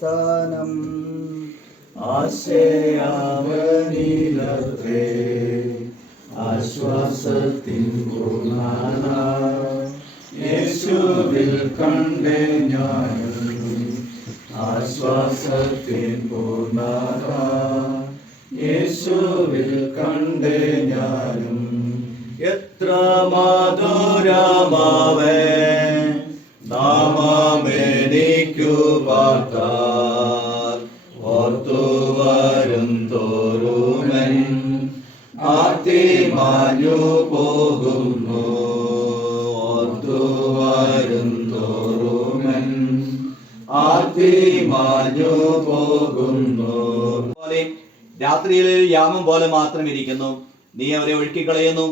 സ്ഥാനം. ആശയാവനിലത്രേ ആശ്വാസത്തിൻ പൂർണ്ണത യേശുവിൽ കണ്ടേ ഞാനും. ആശ്വാസത്തിൻ പൂർണ്ണത യേശുവിൽ കണ്ടേ ഞാനും. എത്ര മധുരമാവേ നാമമെനിക്കു പാർത്താൽ ഓർത്തു വരും തോറുമൻ ആർത്തി മാഞ്ഞു പോകുന്നു. ഓർത്തു വരും തോറുമൻ ആർത്തി മാഞ്ഞു പോകുന്നു. രാത്രിയിൽ യാമം പോലെ മാത്രം ഇരിക്കുന്നു, നീ അവരെ ഒഴുക്കിക്കളയുന്നു.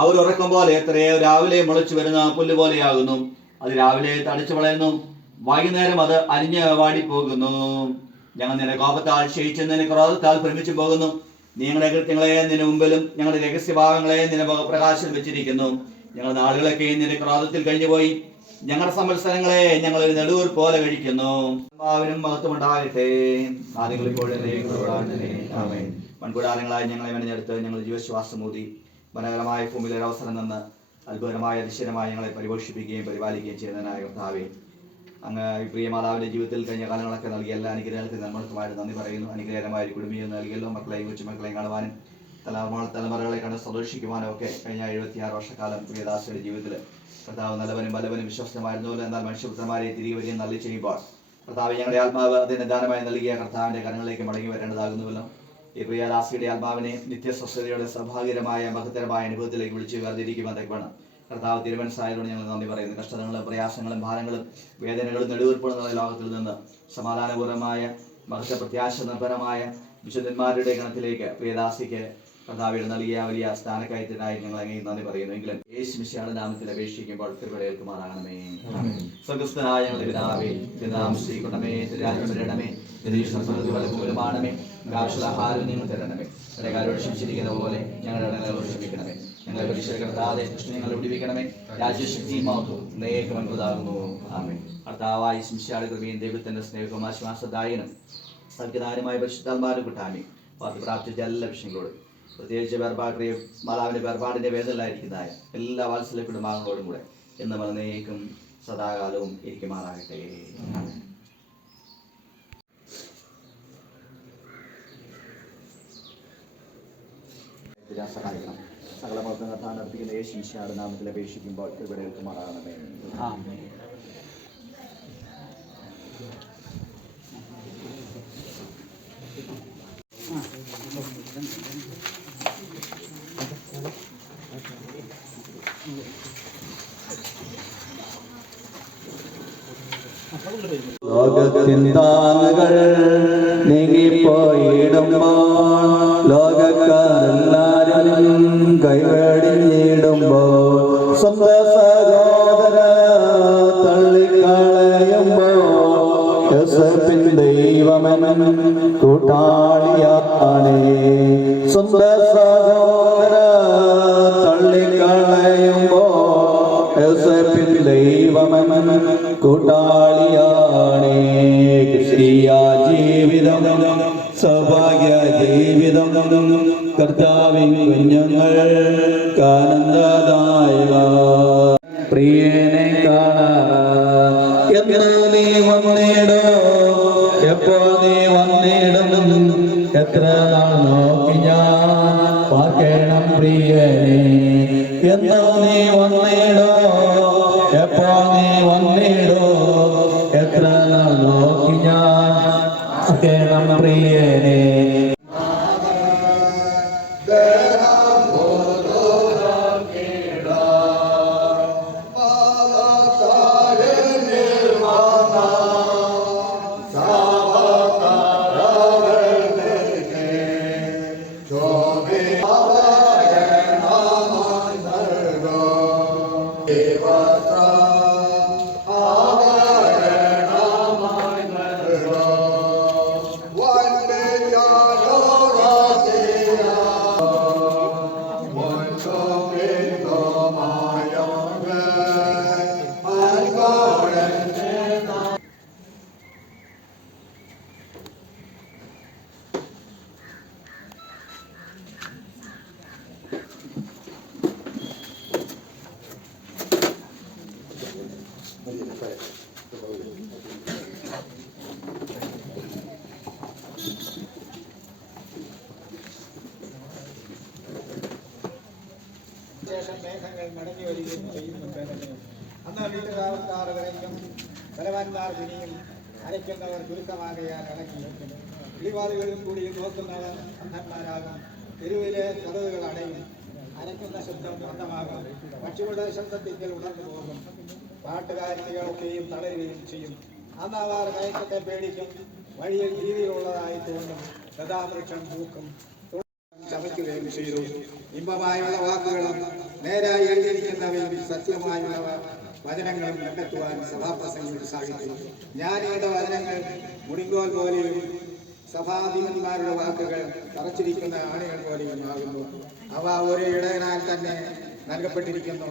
അവർ ഉറക്കം പോലെ എത്രയോ രാവിലെ മുളച്ചു വരുന്ന പുല്ല് പോലെയാകുന്നു. അത് രാവിലെ തടിച്ചു വളരുന്നു, വൈകുന്നേരം അത് അരിഞ്ഞ് വാടിപ്പോകുന്നു. ഞങ്ങൾ നിന്റെ കോപത്താൽ ക്ഷയിച്ച് നിന്റെ ക്രോധത്താൽ ഭ്രമിച്ചു പോകുന്നു. നീ ഞങ്ങളുടെ കൃത്യങ്ങളെ നിന്റെ മുമ്പിലും ഞങ്ങളുടെ രഹസ്യഭാവങ്ങളെ നിന്റെ പ്രകാശം വെച്ചിരിക്കുന്നു. ഞങ്ങളുടെ നാളുകളൊക്കെ നിന്റെ ക്രോധത്തിൽ കഴിഞ്ഞുപോയി. ഞങ്ങളുടെ സംവത്സരങ്ങളെ ഞങ്ങൾ ഒരു നെടുവൂർ പോലെ കഴിക്കുന്നു. ഭാവനും മഹത്വം ഉണ്ടാകട്ടെ. മൺകൂടാരങ്ങളായി ഞങ്ങളെ മെനഞ്ഞെടുത്ത് ഞങ്ങൾ ജീവശ്വാസമൂതി മനോഹരമായ ഭൂമിയിൽ ഒരു അവസരം നിന്ന് അത്ഭുതമായ അതിശയമായി ഞങ്ങളെ പരിപോഷിപ്പിക്കുകയും പരിപാലിക്കുകയും ചെയ്യുന്നതിനായ കർത്താവേ, അങ്ങ് പ്രിയ മാതാവിന്റെ ജീവിതത്തിൽ കഴിഞ്ഞ കാലങ്ങളൊക്കെ നൽകിയ എല്ലാ അനുഗ്രഹങ്ങൾക്ക് നമ്മൾക്കുമായിട്ട് നന്ദി പറയുന്നു. അനുഗ്രഹമായ ഒരു കുടുംബം നൽകിയല്ലോ. മക്കളെയും കൊച്ചുമക്കളെയും കാണുവാനും തലമുറകളെ കണ്ട് സന്തോഷിക്കുവാനും ഒക്കെ കഴിഞ്ഞ 76 വർഷക്കാലം പ്രിയദാസിയുടെ ജീവിതത്തിൽ കർത്താവ് നല്ലവനും ബലവനും വിശ്വസ്തമായിരുന്നല്ലോ. എന്നാൽ മനുഷ്യപുത്രന്മാരെ തിരികെ വരികയും നൽകി ചെയ്യുമ്പോൾ കർത്താവ് ഞങ്ങളുടെ ആത്മാവ് അതിന് ദാനമായി നൽകിയ കർത്താവിന്റെ കരങ്ങളിലേക്ക് മടങ്ങി വരേണ്ടതാകുന്നുവല്ലോ. ഈ പ്രിയദാസിയുടെ ആത്മാവിനെ നിത്യസ്വസ്ഥതയുടെ സൗഭാഗ്യകരമായ മഹത്തരമായ അനുഭവത്തിലേക്ക് വിളിച്ച് വേർതിരിക്കുവാൻ വേണം കർത്താവ് തിരുമനസ്സായതുകൊണ്ട് ഞങ്ങൾ നന്ദി പറയുന്നു. കഷ്ടതകളും പ്രയാസങ്ങളും ഭാരങ്ങളും വേദനകളും നെടുവീർപ്പുള്ള ലോകത്തിൽ നിന്ന് സമാധാനപൂർവമായ മഹത്വ പ്രത്യാശ നിർഭരമായ വിശുദ്ധന്മാരുടെ ഗണത്തിലേക്ക് പ്രിയദാസിക്ക് കർത്താവിയുടെ നൽകിയ വലിയ സ്ഥാനക്കയറ്റത്തിനായി ഞങ്ങൾ അങ്ങനെ നന്ദി പറയുന്നു. എങ്കിലും യേശു മിശിഹായുടെ നാമത്തിൽ അപേക്ഷിക്കുമ്പോൾ കൃപയേൽക്കുമാറാകണമേ. സ്വർഗ്ഗസ്ഥനായ ഞങ്ങളുടെ പിതാവേ, പിതാവ് ശ്രീകുട്ടമേ, രാജ്യം വരണമേ, ണമേ ആഹാരം നിങ്ങൾ തരണമേ. ഞങ്ങളുടെ ക്ഷമിച്ചിരിക്കുന്ന പോലെ ഞങ്ങളുടെ ഇടങ്ങളോട് ക്ഷമിക്കണമേ. ഞങ്ങളെ പരീക്ഷകർത്താതെ കൃഷ്ണങ്ങളെ വിടിവിക്കണമേ. രാജ്യശക്തി മഹത്വം നേക്കും അൻപതാകുന്നു. ആമേൻ. കർത്താവായ മിശിഹായുടെ കൃപയും ദൈവത്തിന്റെ സ്നേഹവും ആശ്വാസദായകനും സത്യദാനമായ പരിശുദ്ധാത്മാവിന്റെ കൂട്ടായ്മ പാർട്ടി പ്രാർത്ഥിച്ച എല്ലാ വിഷയങ്ങളോടും പ്രത്യേകിച്ച് മാതാവിന്റെ വേർപാടിന്റെ വേദനയിലായിരിക്കുന്നതായ എല്ലാ വാത്സല്യ കുടുംബാംഗങ്ങളോടും കൂടെ എന്ന് പറഞ്ഞേക്കും സദാകാലവും ഇരിക്കുമാറാകട്ടെ. സഹായിക്കണം. സകല മഹത്വം കർത്താവിന് അർപ്പിക്കുന്ന യേശു മിശിഹായുടെ നാമത്തിൽ അപേക്ഷിക്കുമ്പോൾ കൃപയേൽക്കുമാറാകണമേ. ലോകത്തിൻ താങ്ങുകൾ നീങ്ങിപ്പോയിടുമ്പോൾ ലോകക്കാരെല്ലാരും കൈവടിഞ്ഞിടുമ്പോൾ സ്വന്തം സഹോദര തള്ളിക്കളയുമ്പോൾ യോസേഫിൻ ദൈവമൻ കൂട്ടാളിയാണേ. സ്വന്തം സഹോദര തള്ളിക്കളയുമ്പോൾ യോസേഫിൻ ദൈവമൻ കൂട്ടാളിയാണേ. ക്രിസ്തീയ ജീവിതം സൗഭാഗ്യ ജീവിതം കർത്താവിൻ കുഞ്ഞുങ്ങൾ ആനന്ദദായക. പ്രിയനെ കാണാൻ എന്ന് നീ വന്നിടോ, എപ്പോൾ നീ വന്നിടും, എത്ര നാൾ നോക്കി ഞാൻ പാർക്കണം പ്രിയനെ. എന്ന് നീ വന്നിടോ, എപ്പോൾ നീ വന്നിടോ, എത്ര നാൾ നോക്കി ഞാൻ പാർക്കണം പ്രിയനെ. ശേഷം മേഘങ്ങൾ മടങ്ങി വരികയും ചെയ്യുന്നുണ്ട്. അന്ന് വീട്ടുകാർ വിറയ്ക്കും, ബലവാന്മാർ കുനിയും, അരയ്ക്കുന്നവർ ചുരുക്കമാകയാൽ അടങ്ങി. കിളിവാതികളിൽ കൂടി നോക്കുന്നവർ അന്ധന്മാരാകും. തെരുവിലെ കതവുകൾ അടയും, അരയ്ക്കുന്ന ശബ്ദം മന്ദമാകും. പക്ഷികളുടെ ശബ്ദത്തിൽ ഉണർന്നു പോകും. പാട്ടുകാരികളൊക്കെയും തളരുകയും ചെയ്യും. അന്ന് അവർ കയറ്റത്തെ പേടിക്കും. വഴിയിൽ രീതിയിലുള്ളതായി തോന്നും. ലതാവൃക്ഷം പൂക്കും, ചമയ്ക്കുകയും ചെയ്തു. ഇമ്പമായുള്ള വാക്കുകളും നേരായി എഴുതിയിരിക്കുന്നവയും സത്യമായുള്ള വചനങ്ങളും കണ്ടെത്തുവാൻ സഭാപ്രസംഗം സാധിച്ചു. ജ്ഞാനികളുടെ വചനങ്ങൾ മുടിങ്കോൽ പോലെയും സഭാധിപന്മാരുടെ വാക്കുകൾ തറച്ചിരിക്കുന്ന ആണികൾ പോലെയും ആകുന്നു. അവ ഒരേ ഇടയനാൽ തന്നെ നൽകപ്പെട്ടിരിക്കുന്നു.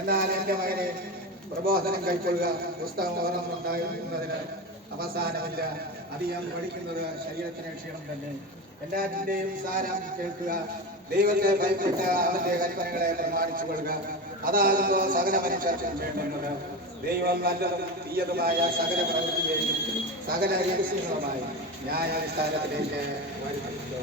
എന്നാൽ എൻ്റെ മകനെ പ്രബോധനം കൈക്കൊള്ളുക. പുസ്തകം ഓർമ്മയുണ്ടായിരുന്നതിന് അവസാനമില്ല. അധികം പഠിക്കുന്നത് ശരീരത്തിന് ക്ഷീണം തന്നെ. എല്ലാറ്റിൻ്റെയും സാരം കേൾക്കുക. ദൈവത്തെ ഭയപ്പെട്ട അവന്റെ കൽപ്പനകളെ പ്രമാണിച്ചു കൊള്ളുക. അതാകുന്നു സകല മനുഷ്യർക്കും വേണ്ടുന്നത്. ദൈവം നല്ലതും തീയതുമായ സകല പ്രവൃത്തിയെയും സകല രഹസ്യങ്ങളുമായി ന്യായാധിഷ്ഠാനത്തിലേക്ക് വരുത്തുന്നു.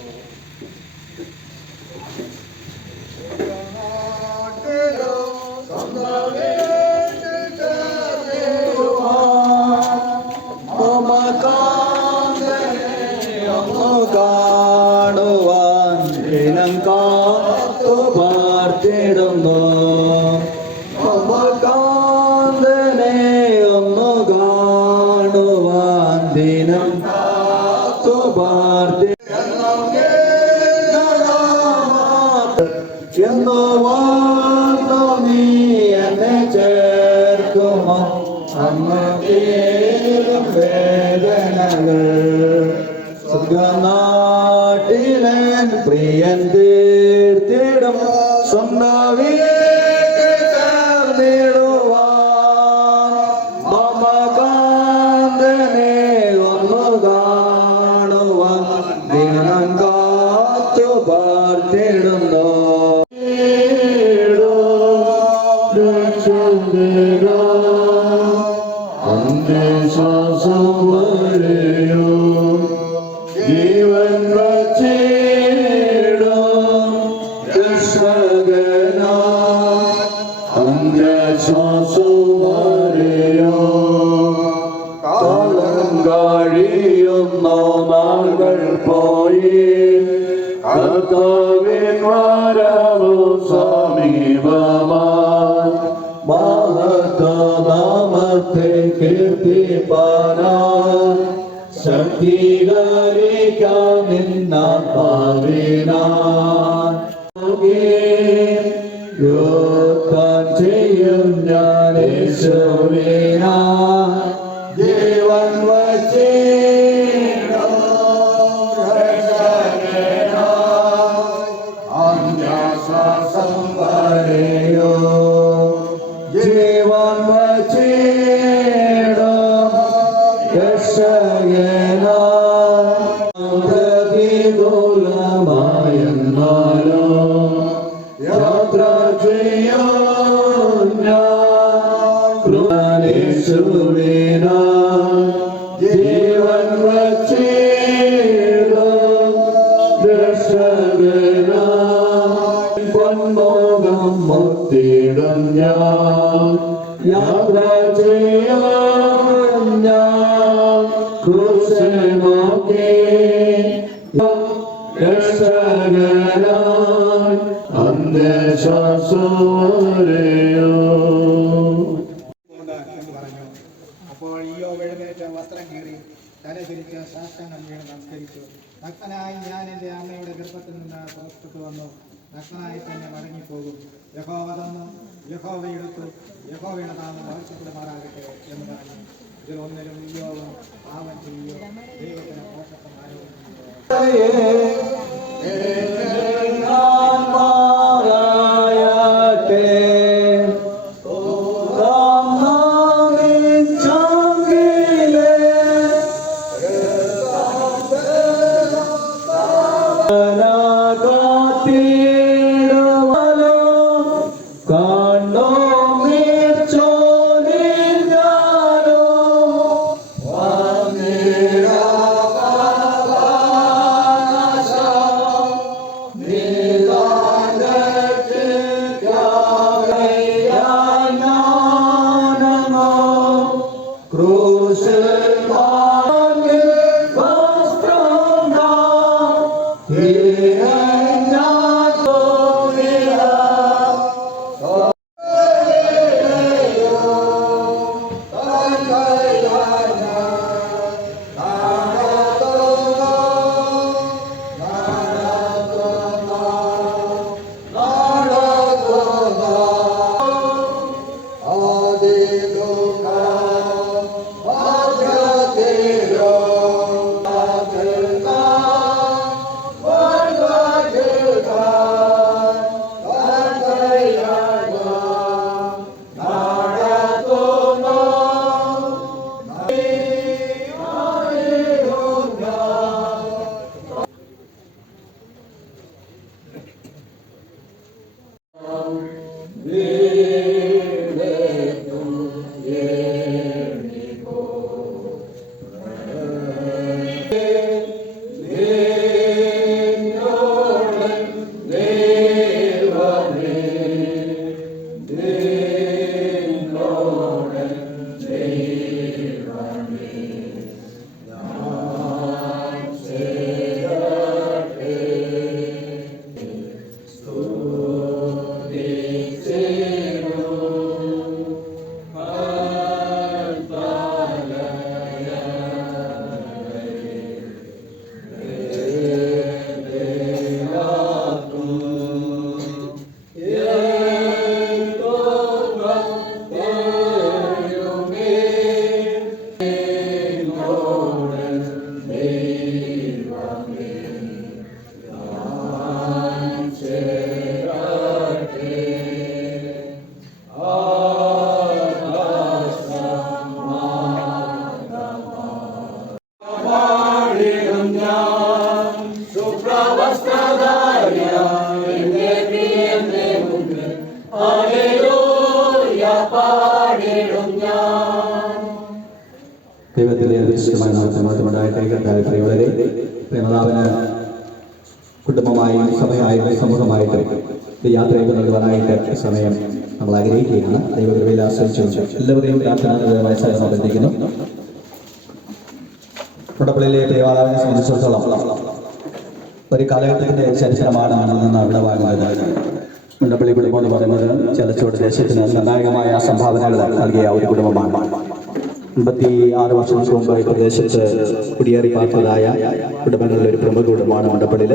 കാണുവാൻ ദിനം കാത്തു പാർത്തിടുന്നു. കാന്തനെ ഒന്നു കാണുവാൻ ദിനം കാത്തു പാർത്തിടുന്നു. വാർന്നു നീ എന്നെ ചേർക്കുമോ അന്ന് തീരും വേദനകൾ. സ്വർഗനാട്ടിലൻ പ്രിയൻ തീർത്തിടും സ്വന്തം വീട്ടിൽ ചേർന്നിടുവാൻ. മമകാന്തനെ ഒന്നു കാണുവാൻ ദിനം കാത്തു പാർത്തിടുന്നു. ശ്വാസം വരെയോ ജീവൻ വച്ചിടും കൃഷ്ണകനാ. അന്ത്യശ്വാസം വരെയോ കാലം കഴിയുന്നു നാളുകൾ പോയി. കർത്താവിൻ വരവു സമീപമായി. മഹത്വനാമത്തെ കീർത്തിപ്പാനായി ശക്തീകരിക്കാൻ നിന്നാത്മാവിനാൽ. യുദ്ധം ചെയ്യും ഞാൻ യേശുവിനാൽ. ജീവൻ വച്ചിടും അന്ത്യശ്വാസം വരെയോ ജീവൻ വച്ചിടും പ്രതികൂലമായെന്നാലോ യാത്ര ചെയ്യും ഞാൻ യേശുവിനാൽ. ജീവൻ വച്ചിടും രക്ഷകനായി. പൊന്മുഖം മുത്തിടും ഞാൻ യാത്ര ചെയ്യും ഞാൻ ക്രൂശ് നോക്കി രക്ഷകനായി അന്ത്യശ്വാസം വരെയോ. എന്ന് പറഞ്ഞു. അപ്പോൾ ഇയ്യോബ് എഴുന്നേറ്റ് വസ്ത്രം കീറി തലതിരിച്ച് സാഷ്ടാംഗം വീണ് നമസ്കരിച്ചു. നഗ്നനായി ഞാൻ എൻ്റെ അമ്മയുടെ ഗർഭത്തിൽ നിന്ന് പുറപ്പെട്ടു വന്നു. നഗ്നനായി തന്നെ മടങ്ങിപ്പോകും. യഹോവ തന്നു, യഹോവ എടുത്തു, യഹോവയുടെ നാമം വാഴ്ത്തപ്പെടുമാറാകട്ടെ എന്ന് പറഞ്ഞു. ഇതിലൊന്നിലും ഇയ്യോബ് പാപം ചെയ്യുകയോ ദൈവത്തിന് പോഷത്വം കണ്ണോ ദൈവത്തിൻ്റെ അദൃശ്യമായ നാമത്തിൽ മാത്രമുണ്ടായ കൈകർത്തായ പ്രിയവരെ പ്രേമതാവിന് കുടുംബമായും സഭയായും സമൂഹമായിട്ടും യാത്രയൊക്കെ നൽകുവാനായിട്ട് സമയം നമ്മൾ ആഗ്രഹിക്കുകയാണ്. ദൈവകൃപയിൽ ആശ്രയിച്ചുകൊണ്ട് എല്ലാവരെയും പ്രാർത്ഥനാപരമായ സഹകരണം അഭ്യർത്ഥിക്കുന്നു. കുടപ്പള്ളിയിലെ പ്രിയമാതാവിനെ സംബന്ധിച്ചിടത്തോളം ഒരു കാലഘട്ടത്തിൻ്റെ ചരിത്രമാണ് നമ്മളിൽ നിന്ന് വിടവാങ്ങുന്നത്. മുണ്ടപ്പള്ളി കുടുംബം എന്ന് പറയുന്നത് ചലച്ചോട് ദേശത്തിന് നിർണായകമായ സംഭാവനകൾ നൽകിയ ഒരു കുടുംബമാണ്. 56 വർഷങ്ങൾക്ക് മുമ്പ് ഈ പ്രദേശത്ത് കുടിയേറി പാർത്തതായ കുടുംബങ്ങളിൽ ഒരു പ്രമുഖ കുടുംബമാണ് മുണ്ടപ്പള്ളിയിൽ.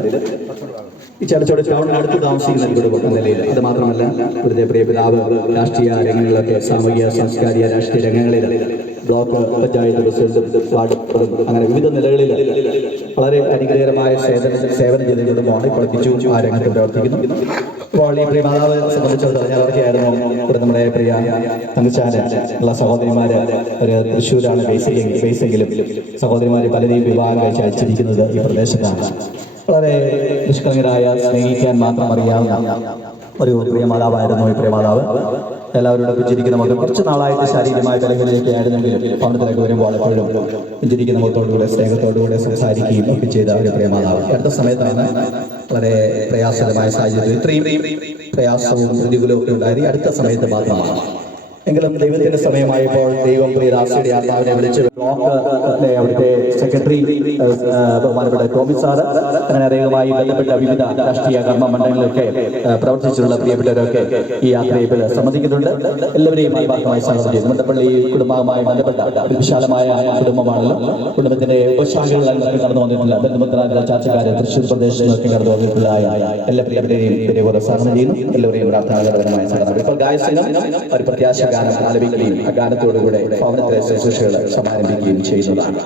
ഈ ചലച്ചോട് ടൗണിനടുത്ത് താമസിക്കുന്ന ഒരു കുടുംബം എന്ന നിലയിൽ അത് മാത്രമല്ല ഇവിടുത്തെ പ്രിയ പിതാവ് രാഷ്ട്രീയ രംഗങ്ങളിലൊക്കെ സാമൂഹിക സാംസ്കാരിക രാഷ്ട്രീയ രംഗങ്ങളിൽ ബ്ലോക്ക് പഞ്ചായത്ത് പ്രസിഡന്റും വാർഡും അങ്ങനെ വിവിധ നിലകളിൽ വളരെ അനുഗ്രഹകരമായ സേവനം ചെയ്ത കുടുംബമാണ്. ഇപ്പോൾ ബിജു ആ രംഗത്ത് പ്രവർത്തിക്കുന്നു. അപ്പോൾ ഈ പ്രിയ മാതാവ് സംബന്ധിച്ചിടത്തോളം ഞാൻ അവർക്കായിരുന്നു ഇവിടെ നമ്മുടെ പ്രിയ തങ്കച്ചാന് ഉള്ള സഹോദരിമാര് ഒരു തൃശ്ശൂരാണ് ബേസെങ്കിലും സഹോദരിമാര് പലരെയും വിവാഹം കഴിച്ച് അയച്ചിരിക്കുന്നത് ഈ പ്രദേശത്താണ്. വളരെ നിഷ്കളങ്കരായ സ്നേഹിക്കാൻ മാത്രം അറിയാവുന്ന ഒരു പ്രിയ മാതാവായിരുന്നു ഈ പ്രിയ മാതാവ്. എല്ലാവരോടും പുഞ്ചിരിക്കുന്ന മുഖം കുറച്ച് നാളായിട്ട് ശാരീരികമായ തലങ്ങളിലേക്ക് ആയിരുന്നെങ്കിലും ഭവനത്തിലേക്ക് വരുമ്പോൾ എപ്പോഴും പുഞ്ചിരിക്കുന്ന മുഖത്തോടുകൂടെ സ്നേഹത്തോടുകൂടെ സംസാരിക്കുകയും ഒക്കെ ചെയ്ത ഒരു പ്രിയ മാതാവ്. അടുത്ത സമയത്താണ് വളരെ പ്രയാസകരമായ സാഹചര്യം, ഇത്രയും പ്രയാസവും പ്രതികൂലവും ഒക്കെ ഉണ്ടായത് അടുത്ത സമയത്ത് മാത്രമാണ്. എങ്കിലും ദൈവത്തിന്റെ സമയമായപ്പോൾ ദൈവം പ്രിയദാസിയുടെ ആത്മാവിനെ വിളിച്ച് ബ്ലോക്ക് അവിടുത്തെ സെക്രട്ടറി ബഹുമാനപ്പെട്ട ടോമി സാറ് അങ്ങനെ അനേകമായി ബന്ധപ്പെട്ട വിവിധ രാഷ്ട്രീയ കർമ്മ മണ്ഡലങ്ങളിലൊക്കെ പ്രവർത്തിച്ചിട്ടുള്ള പ്രിയപ്പെട്ടവരൊക്കെ ഈ യാത്രയിൽ സംബന്ധിക്കുന്നുണ്ട്. എല്ലാവരെയും ആത്മാർത്ഥമായി സ്വാഗതം ചെയ്യുന്നു. മുണ്ടപ്പള്ളി കുടുംബവുമായി ബന്ധപ്പെട്ട വിശാലമായ കുടുംബമാണല്ലോ. കുടുംബത്തിന്റെ ഉപശാഖകളിലൊക്കെ കടന്നു വന്നിട്ടുള്ള ബന്ധുമിത്രാദികൾ ചാച്ചക്കാര് തൃശ്ശൂർ പ്രദേശങ്ങളിലൊക്കെ കടന്നു വന്നിട്ടുള്ള എല്ലാ പ്രിയപ്പെട്ടവരെയും ഇതേപോലെ സ്വാഗതം ചെയ്യുന്നു. എല്ലാവരെയും പ്രാർത്ഥനാപരമായ സ്വാഗതം. ഇപ്പോൾ ഗായസനും ഒരു പ്രത്യാശ ഗാനം ആലപിക്കുകയും ആ ഗാനത്തോടുകൂടെ ഭവനത്തിലെ ശുശ്രൂഷകൾ സമാരംഭിക്കുകയും ചെയ്യുന്നതാണ്.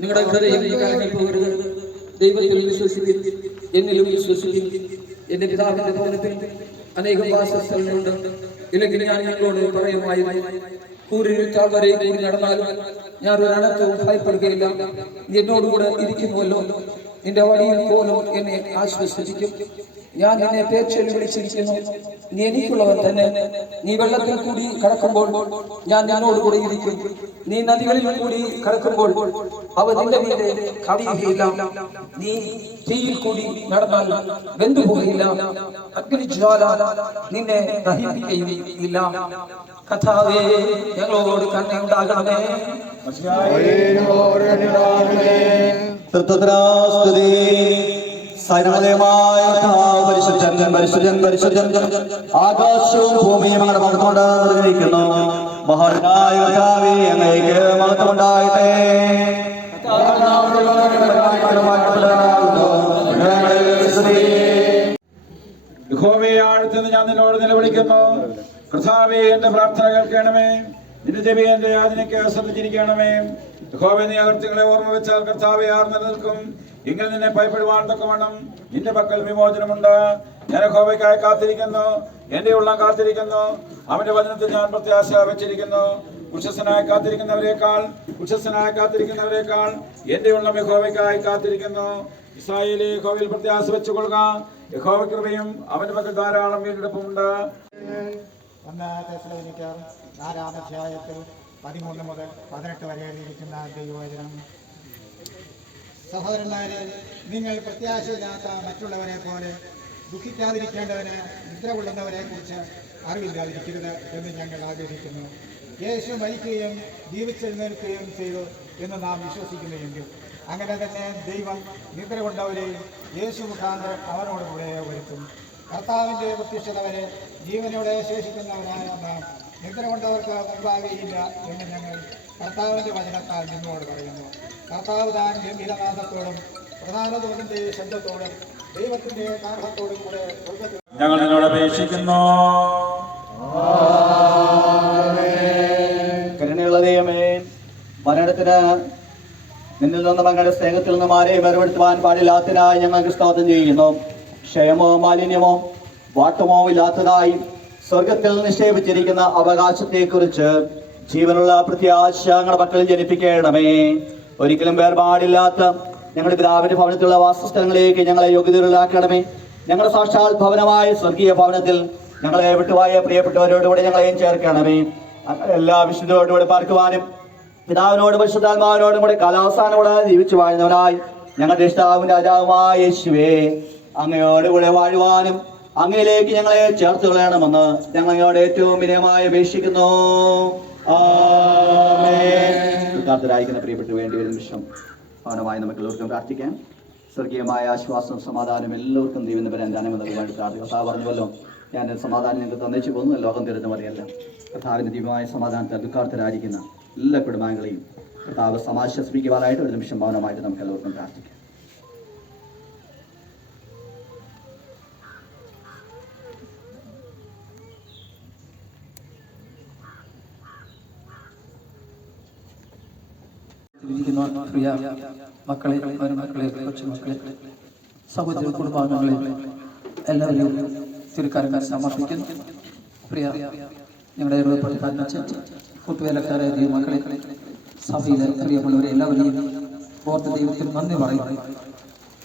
നിങ്ങളുടെ ഹൃദയം പോകരുത്. ദൈവത്തിൽ വിശ്വസിക്കും, എന്നിലും വിശ്വസിക്കും. എന്റെ പിതാവിന്റെ ഭവനത്തിൽ അനേകം വാസസ്ഥലങ്ങളുണ്ട്. ഇല്ലെങ്കിൽ ഞാൻ നിങ്ങളോട് പറയുമായിരുന്നു, കൂരിരുട്ടാൽ വരെ കൂടി നടന്നാലും ഞാൻ ഒരു അനർത്ഥവും ഭയപ്പെടുകയില്ല. എന്നോടുകൂടെ ഇരിക്കുന്നുവല്ലോ. നിന്റെ വഴിയിൽ പോലും എന്നെ ആശ്വസിപ്പിക്കും. ഞാൻ നിന്നെ പേർ ചൊല്ലി വിളിച്ചിരിക്കുന്നു. നീ എനിക്കുള്ളവൻ തന്നെ. നീ വെള്ളത്തിൽ കൂടി കടക്കുമ്പോൾ ഞാൻ നിന്നോട് കൂടി ഇരിക്കും. നീ നദികളിൽ കൂടി കടക്കുമ്പോൾ അവ നിന്റെ മീതെ കവിയുകയില്ല. നീ തീയിൽ കൂടി നടന്നാൽ വെന്തുപോയില്ല. അഗ്നിജ്വാല നിന്നെ ദഹിപ്പിക്കുകയും ഇല്ല. കർത്താവേ, ഞങ്ങളോട് കരുണയുണ്ടാകണമേ. സ്തുതി. സൈന്യമായ പരിശുദ്ധൻ പരിശുദ്ധൻ പരിശുദ്ധൻ, ആകാശവും ഭൂമിയും അങ്ങനെ മഹത്വം നിർവഹിക്കുന്നു. മഹാനായ കർത്താവേ, അങ്ങേക്ക് മഹത്വം ഉണ്ടാകട്ടെ. യഹോവയെ ആഴ്ത്തുന്ന ഞാൻ നിന്നോട് നിലവിളിക്കുന്നു. കർത്താവേ, എന്റെ പ്രാർത്ഥന കേൾക്കണമേ. നിന്റെ ചെവി എന്റെ യാതനയ്ക്ക് ശ്രദ്ധിച്ചിരിക്കണമേ. യഹോവേ, നീ അകൃത്യങ്ങളെ ഓർമ്മ വെച്ചാൽ കർത്താവെ ആർ നിലനിൽക്കും? ഇങ്ങനെ നിന്നെ ഭയപ്പെടുവാൻ തക്കവണ്ണം നിന്റെ പക്കൽ വിമോചനമുണ്ട്. ഞാൻ യഹോവയ്ക്കായി കാത്തിരിക്കുന്നു, എന്റെ ഉള്ളം കാത്തിരിക്കുന്നു. അവന്റെ വചനത്തിൽ ഞാൻ പ്രത്യാശ വെച്ചിരിക്കുന്നു. ഉഷസ്സനായി കാത്തിരിക്കുന്നവരെക്കാൾ എന്റെ ഉള്ളം യഹോവയ്ക്കായി കാത്തിരിക്കുന്നു. ഇസ്രായേലേ, യഹോവയിൽ പ്രത്യാശ വെച്ചുകൊള്ളുക. യഹോവ കൃപയും അവന്റെ പക്കൽ ധാരാളം വീണ്ടെടുപ്പുമുണ്ട്. 1 തെസ്സലോനിക്കർ 4-ാം അധ്യായത്തിൽ 13 മുതൽ 18 വരെ എഴുതിയിരിക്കുന്ന ദൈവവചനം. സഹോദരന്മാരെ, നിങ്ങൾ പ്രത്യാശയില്ലാത്ത മറ്റുള്ളവരെ പോലെ ദുഃഖിക്കാതിരിക്കേണ്ടവന് നിദ്ര കൊള്ളുന്നവരെ കുറിച്ച് അറിവില്ലാതിരിക്കരുത് എന്ന് ഞങ്ങൾ ആഗ്രഹിക്കുന്നു. യേശു മരിക്കുകയും ജീവിച്ചെഴുന്നേൽക്കുകയും ചെയ്തു എന്ന് നാം വിശ്വസിക്കുന്നുവെങ്കിൽ അങ്ങനെ തന്നെ ദൈവം നിദ്ര കൊണ്ടവരെയും യേശു മുഖാന്തരം അവനോട് കൂടെ വരുത്തും. കർത്താവിൻ്റെ പ്രത്യക്ഷത വരെ ജീവനോടെ ശേഷിക്കുന്നവരായ നാം നിദ്ര കൊണ്ടവർക്ക് മുമ്പാകുകയില്ല എന്ന് ഞങ്ങൾ കർത്താവിൻ്റെ വചനത്താൽ നിന്നോട് പറയുന്നു. കർത്താവ് താൻ ഗംഭീരനാഥത്തോടും പ്രധാന ദൂതന്റെ ശബ്ദത്തോടും ദൈവത്തിന്റെ കാഹളത്തോടും കൂടെ ഞങ്ങൾ നിന്നോട് അപേക്ഷിക്കുന്നു. കരുണയുള്ള ദൈവമേ, മരണത്തിന് നിന്നിൽ നിന്നും ഞങ്ങളുടെ സ്നേഹത്തിൽ നിന്നും ആരെയും വേർപെടുത്തുവാൻ പാടില്ലാത്തതിനായി ഞങ്ങൾക്ക് സ്തോത്രം ചെയ്യുന്നു. ക്ഷയമോ മാലിന്യമോ വാട്ടമോ ഇല്ലാത്തതായി സ്വർഗത്തിൽ നിക്ഷേപിച്ചിരിക്കുന്ന അവകാശത്തെക്കുറിച്ച് ജീവനുള്ള പ്രത്യാശ ഞങ്ങളുടെ മക്കളിൽ ജനിപ്പിക്കണമേ. ഒരിക്കലും വേർപാടില്ലാത്ത ഞങ്ങളുടെ പിതാവിന്റെ ഭവനത്തിലുള്ള വാസസ്ഥലങ്ങളിലേക്ക് ഞങ്ങളെ യോഗ്യതയിലാക്കണമേ. ഞങ്ങളുടെ സാക്ഷാൽ ഭവനമായ സ്വർഗീയ ഭവനത്തിൽ ഞങ്ങളെ വിട്ടുപോയ പ്രിയപ്പെട്ടവരോടുകൂടെ ഞങ്ങളെയും ചേർക്കണമേ. എല്ലാ വിശുദ്ധരോടുകൂടെ പാർക്കുവാനും പിതാവിനോടും പരിശുദ്ധാത്മാവിനോടും കൂടെ കാലാവസാനോടെ ജീവിച്ചു വാഴുന്നവനായി ഞങ്ങളുടെ ഇഷ്ടാവും രാജാവുമായ യേശുവേ, അങ്ങയോടുകൂടെ വാഴുവാനും അങ്ങയിലേക്ക് ഞങ്ങളെ ചേർത്ത് കളയണമെന്ന് ഞങ്ങളോട് ഏറ്റവും വിനയമായി അപേക്ഷിക്കുന്നു. ായിരിക്കുന്ന പ്രിയപ്പെട്ടു വേണ്ടി ഒരു നിമിഷം ഭവനമായി നമുക്ക് എല്ലാവർക്കും പ്രാർത്ഥിക്കാം. സ്വർഗീയമായ ആശ്വാസവും സമാധാനം എല്ലാവർക്കും ദൈവം വരാൻ ജ്ഞാനമെന്നതുമായിട്ട് പ്രാർത്ഥിക്കും. കർത്താവ് പറഞ്ഞുവല്ലോ, ഞാൻ സമാധാനം നിങ്ങൾക്ക് തന്നേച്ചു പോകുന്നു, ലോകം തരുന്ന മതിയല്ല. കർത്താവിൻ്റെ ദിവ്യമായ സമാധാനത്തിൽ ദുഃഖാർത്ഥരായിരിക്കുന്ന എല്ലാ കുടുംബാംഗങ്ങളെയും കർത്താവ് സമാശ്വസിപ്പിക്കുവാനായിട്ട് ഒരു നിമിഷം ഭവനമായിട്ട് നമുക്ക് എല്ലാവർക്കും പ്രാർത്ഥിക്കാം. പ്രിയ മക്കളെ, മരുമക്കളെ, കൊച്ചുമക്കളെ, സഹോദര കുടുംബാംഗങ്ങളെ എല്ലാവരെയും തിരുക്കരങ്ങൾ സമർപ്പിക്കുന്നു. പ്രിയ ഞങ്ങളുടെ എഴുപപ്പെടുത്താൻ കൂട്ടുവേലക്കാരെ ദൈവമക്കളെ, സഭയിലെ പ്രിയമുള്ളവരെ എല്ലാവരെയും ഓർത്ത് ദൈവത്തിന് നന്ദി പറയുന്നു.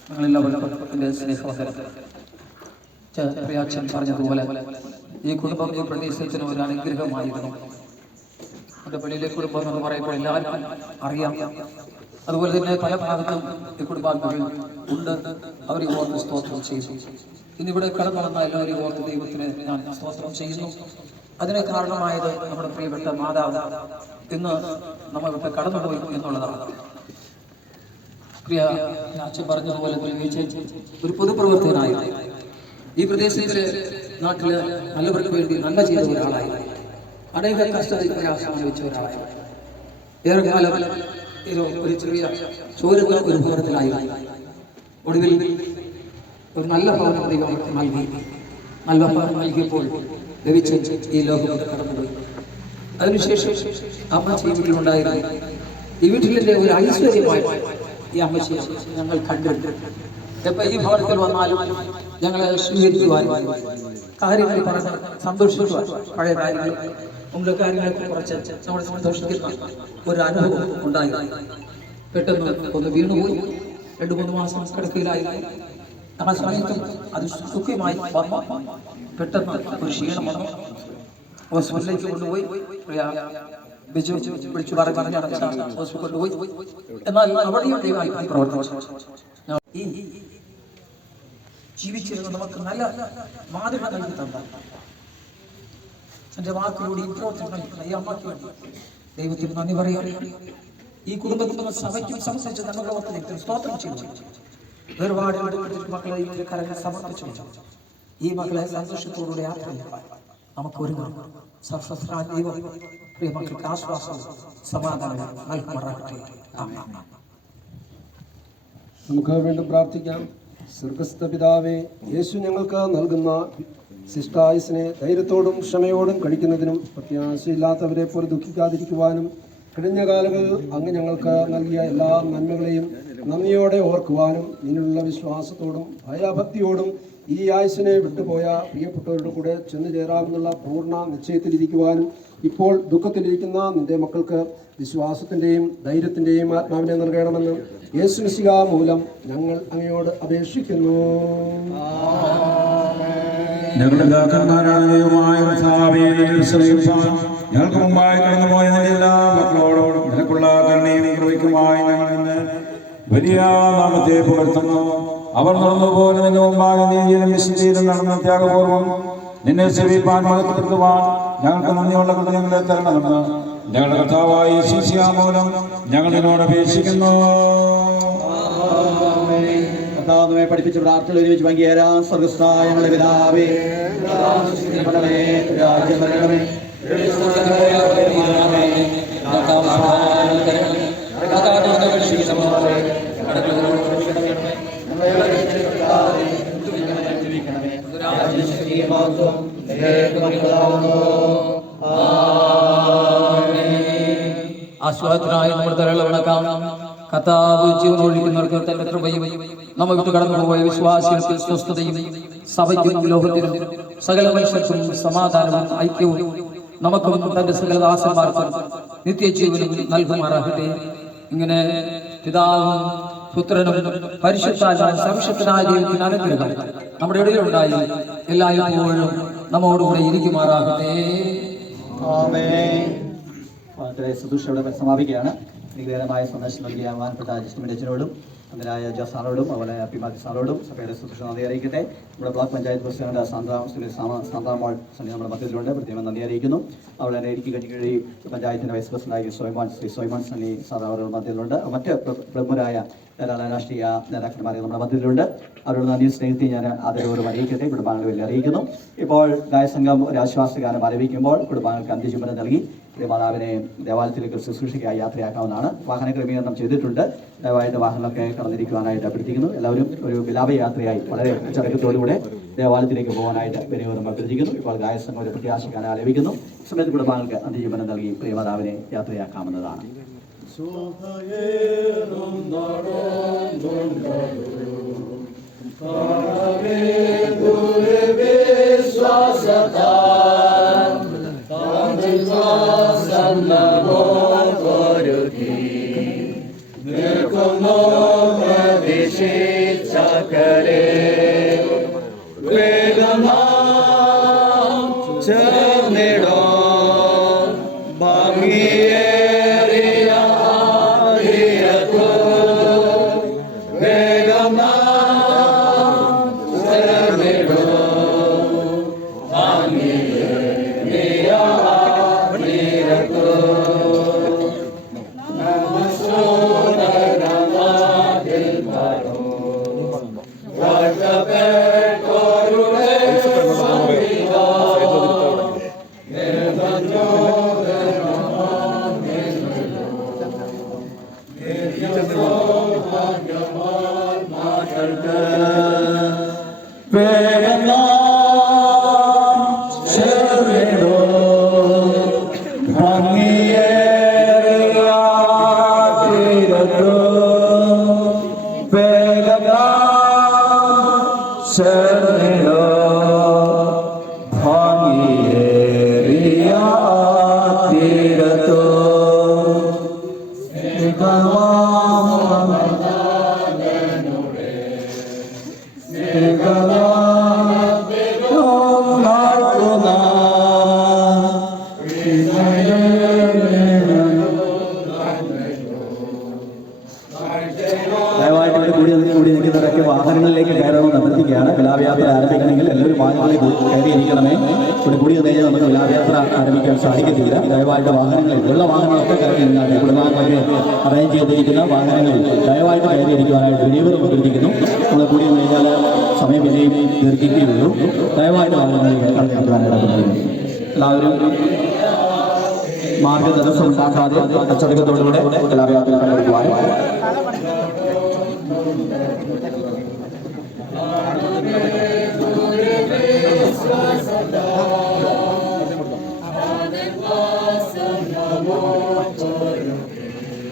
ഞങ്ങളെല്ലാവർക്കും എൻ്റെ സ്നേഹവന്ദനം. പ്രിയാച്ചൻ പറഞ്ഞതുപോലെ ഈ കുടുംബം ഈ പ്രദേശത്തിന് ഒരു അനുഗ്രഹമായിരുന്നു. എൻ്റെ പള്ളിയിലെ കുടുംബം എന്ന് പറയുമ്പോൾ എല്ലാവർക്കും അറിയാം. അതുപോലെ തന്നെ പല ഭാഗത്തും ഈ കുടുംബാംഗങ്ങൾ ഉണ്ട്. അവരെ ഓർത്ത് സ്തോത്രം ചെയ്തു. ഇന്നിവിടെ കടന്നു വന്ന എല്ലാവരെയും ഓർത്ത് ദൈവത്തിന് ഞാൻ സ്തോത്രം ചെയ്യുന്നു. അതിന് കാരണമായത് നമ്മുടെ പ്രിയപ്പെട്ട മാതാവ് ഇന്ന് നമ്മളിവിടെ കടന്നുപോയി എന്നുള്ളതാണ്. പ്രിയ അച്ഛൻ പറഞ്ഞതുപോലെ ഒരു പൊതുപ്രവർത്തകനായി ഈ പ്രദേശത്തിലെ നാട്ടില് നല്ലവർക്ക് വേണ്ടി നല്ല ചെയ്ത ഒരാളായി, അനേക കഷ്ടത പ്രയാസം അനുഭവിച്ച ഒരാളായി, ഏറെക്കാലം ഒരു ചെറിയ ചോരുന്ന ഒരു ഭവനത്തിലായി. ഒടുവിൽ ഒരു നല്ല ഭവനം ദൈവം നൽകി. നല്ല ഭവനം നൽകിയപ്പോൾ ലഭിച്ച് ഈ ലോകത്തോട് കടന്നുപോയി. അതിനുശേഷം അമ്മച്ചി വീട്ടിലുണ്ടായിരുന്നു. ഈ വീട്ടിലെ ഒരു ഐശ്വര്യമായി ഈ അമ്മച്ചിയെ ഞങ്ങൾ കണ്ടിട്ടുണ്ട്. എപ്പോൾ ഈ ഭവനത്തിൽ വന്നാലും ഞങ്ങളെ സ്വീകരിക്കുവാൻ, കാര്യങ്ങൾ പറഞ്ഞ് സന്തോഷിക്കുവാൻ, പഴയ കാര്യങ്ങൾ നമ്മുടെ കാര്യങ്ങളെ കുറച്ച് നമ്മുടെ സന്തോഷിക്കുന്ന ഒരു അനുഭവം ഉണ്ടായി. പെട്ടെന്ന് ഒന്ന് വീണുപോയി. 2-3 മാസം കിടക്കയിലായി. ആ സമയത്തും അത് സുഖമായി പെട്ടെന്ന് ഒരു ക്ഷീണം വന്നു. ഹോസ്പിറ്റലിലേക്ക് കൊണ്ടുപോയി ബിജു വിളിച്ചു പറഞ്ഞാണ് ഹോസ്പിറ്റൽ കൊണ്ടുപോയി. എന്നാൽ അവിടെയും ദൈവം പ്രവർത്തിച്ചു. ഈ ജീവിച്ചിരുന്ന നമുക്ക് നല്ല മാതൃക നൽകി തന്ന എൻ്റെ വാക്കിലൂടെ ഈ പ്രവർത്തനങ്ങൾ ഈ അമ്മയ്ക്ക് വേണ്ടി ദൈവത്തിന് നന്ദി പറയുക. ഈ കുടുംബത്തിനും സഭയ്ക്കും സംബന്ധിച്ച് നമ്മുടെ സ്തോത്രം ചെയ്തു. ഒരുപാട് മക്കളെ ഈ കരങ്ങൾ സമർപ്പിച്ചു. ഈ മക്കളെ സന്തോഷത്തോടുകൂടി യാത്ര നമുക്ക് ഒരുങ്ങാം. ദൈവം പ്രിയ മക്കൾക്ക് ആശ്വാസവും സമാധാനവും നൽകുമാറാകട്ടെ. നമുക്ക് വീണ്ടും പ്രാർത്ഥിക്കാം. സ്വർഗസ്ഥ പിതാവേ, യേശു ഞങ്ങൾക്ക് നൽകുന്ന ശിഷ്ടായുസിനെ ധൈര്യത്തോടും ക്ഷമയോടും കഴിക്കുന്നതിനും പ്രത്യാശയില്ലാത്തവരെ പോലെ ദുഃഖിക്കാതിരിക്കുവാനും കഴിഞ്ഞ കാലങ്ങളിൽ അങ്ങ് ഞങ്ങൾക്ക് നൽകിയ എല്ലാ നന്മകളെയും നന്ദിയോടെ ഓർക്കുവാനും നിന്നുള്ള വിശ്വാസത്തോടും ഭയഭക്തിയോടും ഈ ആയുസിനെ വിട്ടുപോയ പ്രിയപ്പെട്ടവരുടെ കൂടെ ചെന്നു ചേരാമെന്നുള്ള പൂർണ്ണ നിശ്ചയത്തിലിരിക്കുവാനും ഇപ്പോൾ ദുഃഖത്തിലിരിക്കുന്ന നിന്റെ മക്കൾക്ക് വിശ്വാസത്തിൻ്റെയും ധൈര്യത്തിൻ്റെയും ആത്മാവിനെ നൽകണമെന്ന് യേശു മിശിഹ മൂലം ഞങ്ങൾ അങ്ങയോട് അപേക്ഷിക്കുന്നു. ഞങ്ങളുടെ ദാസന്മാരാണ് ദൈവമായ ഞങ്ങൾക്ക് മുമ്പായി കടന്നുപോയ എല്ലാ മക്കളോടും നിനക്കുള്ള കരുണയും കൃപയ്ക്കുമായി ഞങ്ങൾ ഇന്ന് വലിയ നാമത്തെ പുകഴ്ത്തുന്നു. അവർ നടന്നതുപോലെ നിന്റെ മുമ്പാകെ നീതിയിലും വിശുദ്ധിയിലും നടന്ന ത്യാഗപൂർവ്വം നിന്നെ സേവിപ്പാൻ മഹത്വപ്പെടുത്തുവാൻ ഞങ്ങൾക്ക് നന്ദിയുള്ള കൃതജ്ഞതകളെ തരണമെന്ന് ഞങ്ങളുടെ കർത്താവായ യേശു മൂലം ഞങ്ങൾ നിന്നോട് അപേക്ഷിക്കുന്നു. കർത്താവേ, പഠിപ്പിച്ച പ്രാർത്ഥന ഒരുമിച്ച് പങ്കുചേരാം. സ്വർഗ്ഗസ്ഥനായ ഞങ്ങളുടെ പിതാവേ, രാജ്യം വരണമേ, ആശ്വാസത്തിനായി നമ്മൾ തരളവണക്കാം. കർത്താവ് ജീവനൊഴിക്കുന്നവർക്ക് തന്റെ കൃപയും നമ്മ വിട്ട് കടന്നുപോയ വിശ്വാസികൾക്ക് സ്വസ്ഥതയും സഭയ്ക്കും ലോകത്തിനും സകല മനുഷ്യർക്കും സമാധാനവും ഐക്യവും നമുക്കും തന്റെ സകല ദാസന്മാർക്കും നിത്യജീവനും നൽകുമാറാകട്ടെ. ഇങ്ങനെ പിതാവും പുത്രനും പരിശുദ്ധാത്മാവും സർവശക്തനായ ദൈവത്തിന് അനുഗ്രഹം നമ്മുടെ ഇടയിലുണ്ടായി എല്ലായ്പ്പോഴും നമ്മോടുകൂടെ ഇരിക്കുമാറാകട്ടെ. ശുശ്രൂഷ ഇവിടെ സമാപിക്കുകയാണ്. അനുഗ്രഹമായ സന്ദേശം നൽകിയ ബഹുമാനപ്പെട്ട അച്ഛനോടും അന്തരായ ജോസാറോടും അതുപോലെ പിമാക്കി സാറോടും സഭയുടെ ശുശ്രൂഷ നന്ദി അറിയിക്കട്ടെ. നമ്മുടെ ബ്ലോക്ക് പഞ്ചായത്ത് പ്രസിഡന്റ് സാന്താമോൾ നമ്മുടെ മധ്യത്തിലുണ്ട്, പ്രത്യേകം നന്ദി അറിയിക്കുന്നു. അവിടെ തന്നെ ഇടുക്കി കഞ്ഞിക്കഴി പഞ്ചായത്തിൻ്റെ വൈസ് പ്രസിഡന്റായി സോയ്മാൻ സണ്ണി സാർ അവരുടെ മധ്യത്തിലുണ്ട്. മറ്റ് പ്രമുഖരായ ധാരാളം രാഷ്ട്രീയ നേതാക്കന്മാരെ നമ്മുടെ മധ്യത്തിലുണ്ട്. അവരുടെ നന്ദി സ്നേഹത്തെ ഞാൻ ആദരവോടും അറിയിക്കട്ടെ. കുടുംബാംഗങ്ങൾ വലിയ അറിയിക്കുന്നു. ഇപ്പോൾ ഗായസംഘം ഒരു ആശ്വാസഗാനം ആലപിക്കുമ്പോൾ കുടുംബാംഗങ്ങൾക്ക് അന്ത്യചുംബനം നൽകി മാതാവിനെ ദേവാലയത്തിലേക്ക് ശുശ്രൂഷയ്ക്കായി യാത്രയാക്കാവുന്നതാണ്. വാഹന ക്രമീകരണം ചെയ്തിട്ടുണ്ട്. ദയവായിട്ട് വാഹനമൊക്കെ കടന്നിരിക്കുവാനായിട്ട് അഭ്യർത്ഥിക്കുന്നു. എല്ലാവരും ഒരു വിലാപയാത്രയായി വളരെ ചടക്കത്തോടുകൂടെ ദേവാലയത്തിലേക്ക് പോകാനായിട്ട് വിനയോദം അഭ്യർത്ഥിക്കുന്നു. ഇപ്പോൾ ഗായസംഘം ഒരു പ്രത്യാശിക്കാൻ ആലപിക്കുന്നു. സമയത്ത് കുടുംബാംഗങ്ങൾക്ക് അന്ത്യചുംബനം നൽകി പ്രിയമാതാവിനെ യാത്രയാക്കാവുന്നതാണ്. ദയവായിട്ട് ഇവിടെ കൂടി നിൽക്കുന്നവരൊക്കെ വാഹനങ്ങളിലേക്ക് കയറണമെന്ന് അഭ്യർത്ഥിക്കുകയാണ്. വിലാപയാത്ര ആരംഭിക്കണമെങ്കിൽ എല്ലാവരും വാഹനങ്ങളിൽ കയറിയിരിക്കണമേ. ഇവിടെ കൂടി കഴിഞ്ഞാൽ നമുക്ക് വിലാപയാത്ര ആരംഭിക്കാൻ സാധിക്കത്തില്ല. ദയവായിട്ട് വാഹനങ്ങളിൽ ഉള്ള വാഹനങ്ങളൊക്കെ കയറിയിരിക്കാതെ കുടുംബാംഗങ്ങളൊക്കെ അറേഞ്ച് ചെയ്തിരിക്കുന്ന വാഹനങ്ങളിൽ ദയവായിട്ട് കയറിയിരിക്കുവാനായിട്ട് വിനീതം അഭ്യർത്ഥിക്കുന്നു. നമ്മൾ കൂടി കഴിഞ്ഞാൽ സമയം പിന്നെയും ദീർഘിക്കുകയുള്ളൂ. ദയവായിട്ട് വാഹനങ്ങളിൽ കയറിയിരിക്കുവാനായിട്ട് അഭ്യർത്ഥിക്കുന്നു. എല്ലാവരും മാർഗതടസ്സം ഉണ്ടാക്കാതെ അച്ചടക്കത്തോടുകൂടെ വിലാപയാത്ര പങ്കെടുക്കുവാനും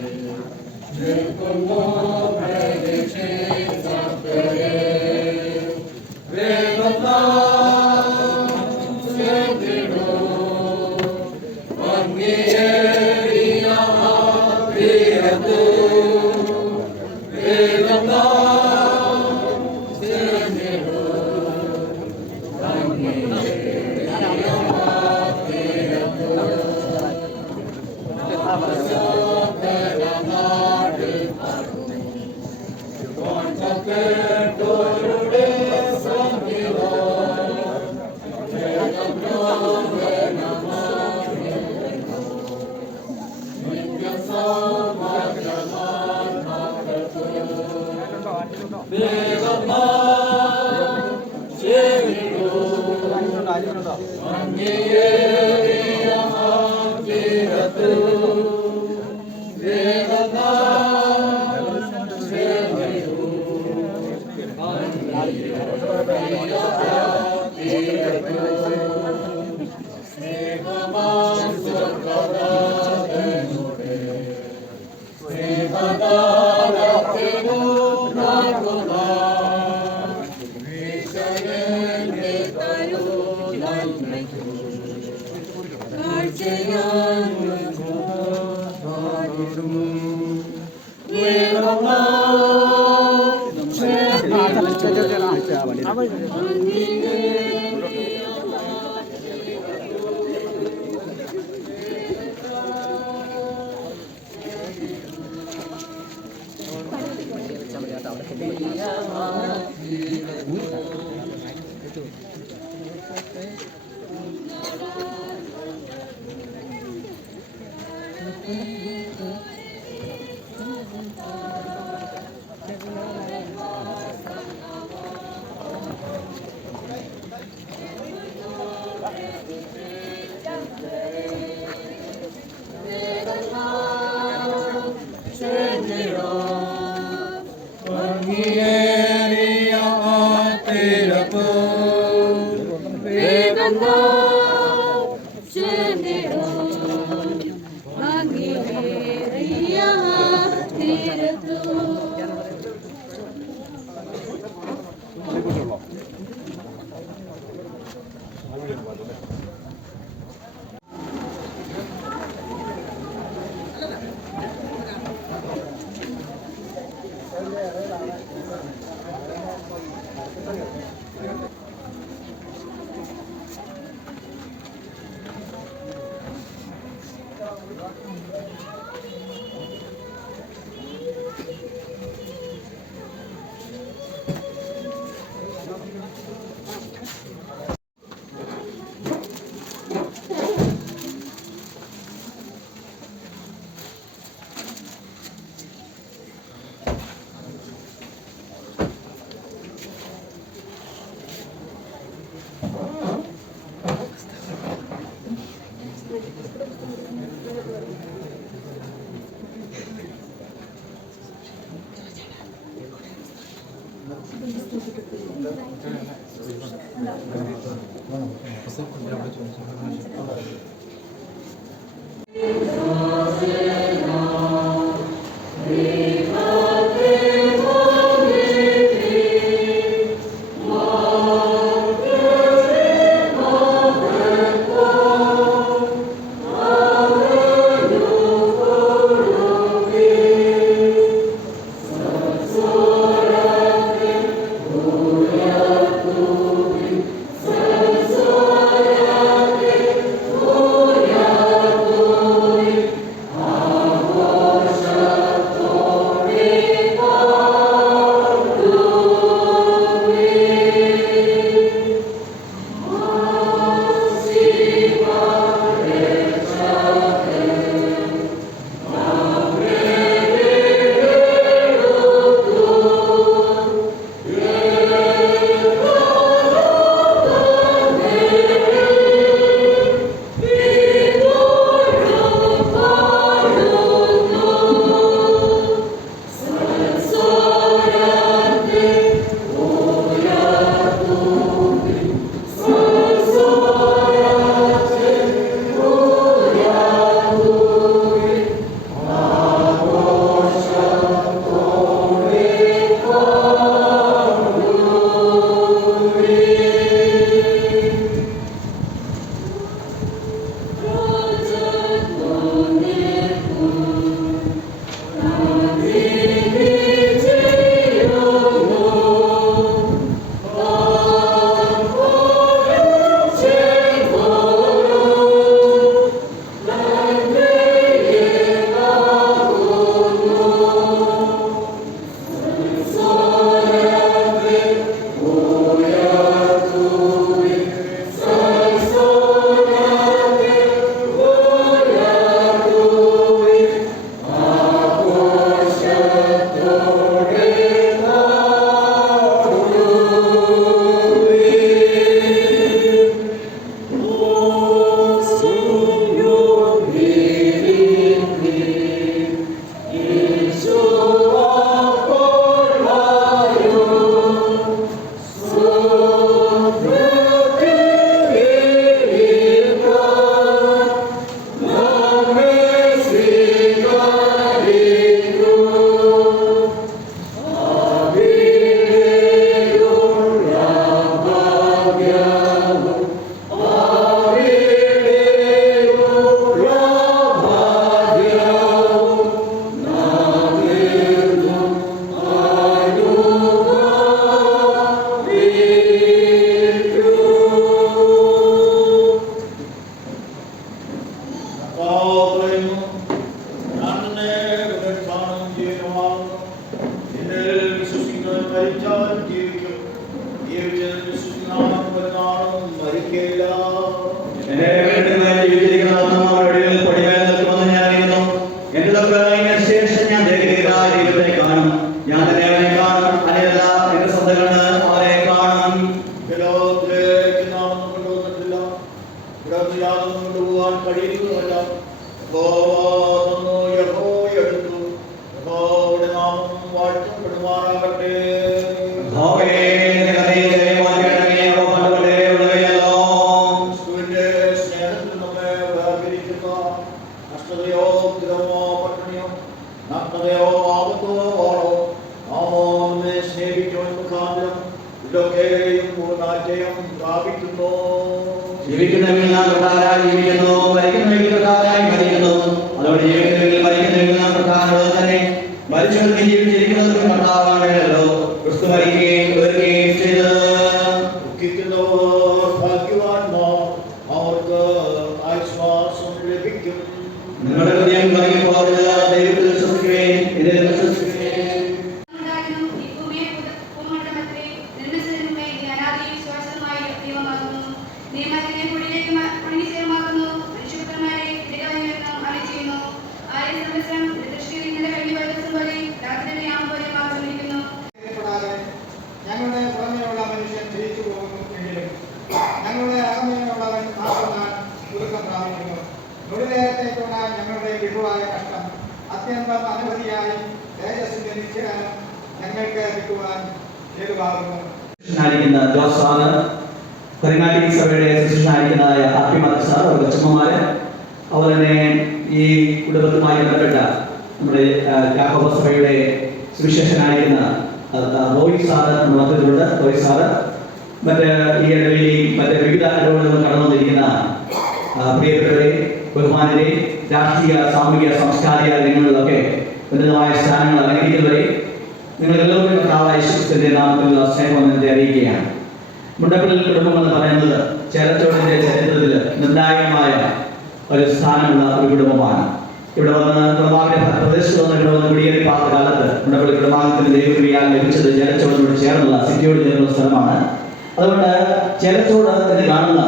Oh മരിച്ചാലും ജീവിക്കും. ജീവിച്ചതിൽ വിശ്വസിക്കുന്നവൻ ഒരു നാളും മരിക്കുകയില്ല. എന്റെ വീട്ടിൽ ജീവിച്ചിരിക്കുന്നവനും അവരുടെ പടിമേൽ നിൽക്കുമെന്ന് ഞാൻ അറിയുന്നു. എന്റെ തൊക്കെ ശേഷം ഞാൻ ദൈവികമായ ദൈവത്തെ കാണും. ഞാൻ തന്നെ അവനെ കാണും. അനിയല്ല എന്റെ സ്വന്തമാണ് അവരെ കാണും. ലോകത്തിലേക്ക് നാം ഒന്നും കൊണ്ടുവന്നിട്ടില്ല. ഇവിടെ യാതൊന്നും കൊണ്ടുപോകാൻ കഴിയുന്നതല്ല. യഹോവ എടുത്തു. യഹോവയുടെ നാമം വാഴ്ത്തപ്പെടുമാറാകട്ടെ. ക്രിസ്തുവിന്റെ സ്നേഹത്തിൽ നമ്മെ വേർതിരിക്കുന്ന കഷ്ടതയോ ദുരമോ പട്ടിണിയോ നഗ്നതയോ ആപത്തോ വാളോ നാമോ നമ്മെ സ്നേഹിക്കുവാൻ മുഖാന്തരം ഇതൊക്കെയും പൂർണ്ണാറ്റയം പ്രാപിക്കുന്നു. ജീവിക്കുന്നവരിൽ നാം പ്രധാനമായി ജീവിക്കുന്നു, മരിക്കുന്നവരിൽ പ്രധാനമായി മരിക്കുന്നു. അതോടെ ജീവിക്കുന്നവരിൽ മരിക്കുന്നവരിൽ നാം പ്രധാനമായി തന്നെ മരിച്ചവർക്ക് ജീവിച്ചിരിക്കുന്നവർക്ക് കർത്താവാണല്ലോ. ക്രിസ്തു മരിക്കുകയും ഉയരുകയും ചെയ്തത്. ദുഃഖിക്കുന്നവർ ഭാഗ്യവാന്മാർ, അവർക്ക് ആശ്വാസം ലഭിക്കും. നിങ്ങളുടെ ഹൃദയം കലങ്ങിപ്പോൾ ദൈവത്തിൽ വിശ്വസിക്കുകയും ഇതിൽ വിശ്വസിക്കുകയും ഞങ്ങളുടെ പുറമേയുള്ള മനുഷ്യൻ ജയിച്ചു പോകുന്നു എങ്കിലും ഞങ്ങളുടെ അകമേയുള്ളവൻ നാൾക്കുനാൾ പുതുക്കം പ്രാപിക്കുന്നു. തൊഴിലേറ്റേക്കുള്ള ഞങ്ങളുടെ വിഭുവായ കഷ്ടം അത്യന്തം അനവധിയായി തേജസ്സിന്റെ നിശ്ചയം ഞങ്ങൾക്ക് കിട്ടുവാൻ ഹേതുവാകുന്നു. ജോസാണ് കരുനാട്ടി സഭയുടെ ശിഷ്യനായിരിക്കുന്നതായ ആർപ്പിമാർ സാർ, അവരുടെ അച്ഛന്മാര്, അതുപോലെ തന്നെ ഈ കുടുംബത്തുമായി ബന്ധപ്പെട്ട നമ്മുടെ യാക്കോബ സഭയുടെ സുവിശേഷനായിരിക്കുന്ന റോയ് സാറ് മധ്യത്തിലുണ്ട്. റോയ് സാറ് മറ്റ് ഈ ഇടവയിലെയും മറ്റ് വിവിധ ഇടവുകളിൽ നിന്ന് കടന്നു വന്നിരിക്കുന്ന പ്രിയപ്പെട്ടവരെ, ബഹുമാനരെ, രാഷ്ട്രീയ സാമൂഹിക സാംസ്കാരിക രംഗങ്ങളിലൊക്കെ ഉന്നതമായ സ്ഥാനങ്ങൾ അലങ്കരിക്കുന്നവരെ, നിങ്ങളെല്ലാവരും കർത്താവായ യേശുക്രിസ്തുവിന്റെ നാമത്തിലുള്ള സ്നേഹം അറിയിക്കുകയാണ്. മുണ്ടപ്പള്ളി കുടുംബം എന്ന് പറയുന്നത് ചേലച്ചോടിന്റെ ചരിത്രത്തിൽ നിർണായകമായ ഒരു സ്ഥാനമുള്ള ഒരു കുടുംബമാണ്. ഇവിടെ വന്ന് കുടുംബാവിന്റെ പ്രദേശത്ത് വന്ന് ഇവിടെ വന്ന് കുടിയേറി പാർത്ത കാലത്ത് മുണ്ടപ്പള്ളി കുടുംബാംഗത്തിന് ദൈവക്രിയാൽ ലഭിച്ചത് ചേലച്ചോടിനോട് ചേർന്നുള്ള സിറ്റിയോട് ചേർന്നുള്ള സ്ഥലമാണ്. അതുകൊണ്ട് ചേലച്ചോട് എന്ന് കാണുന്ന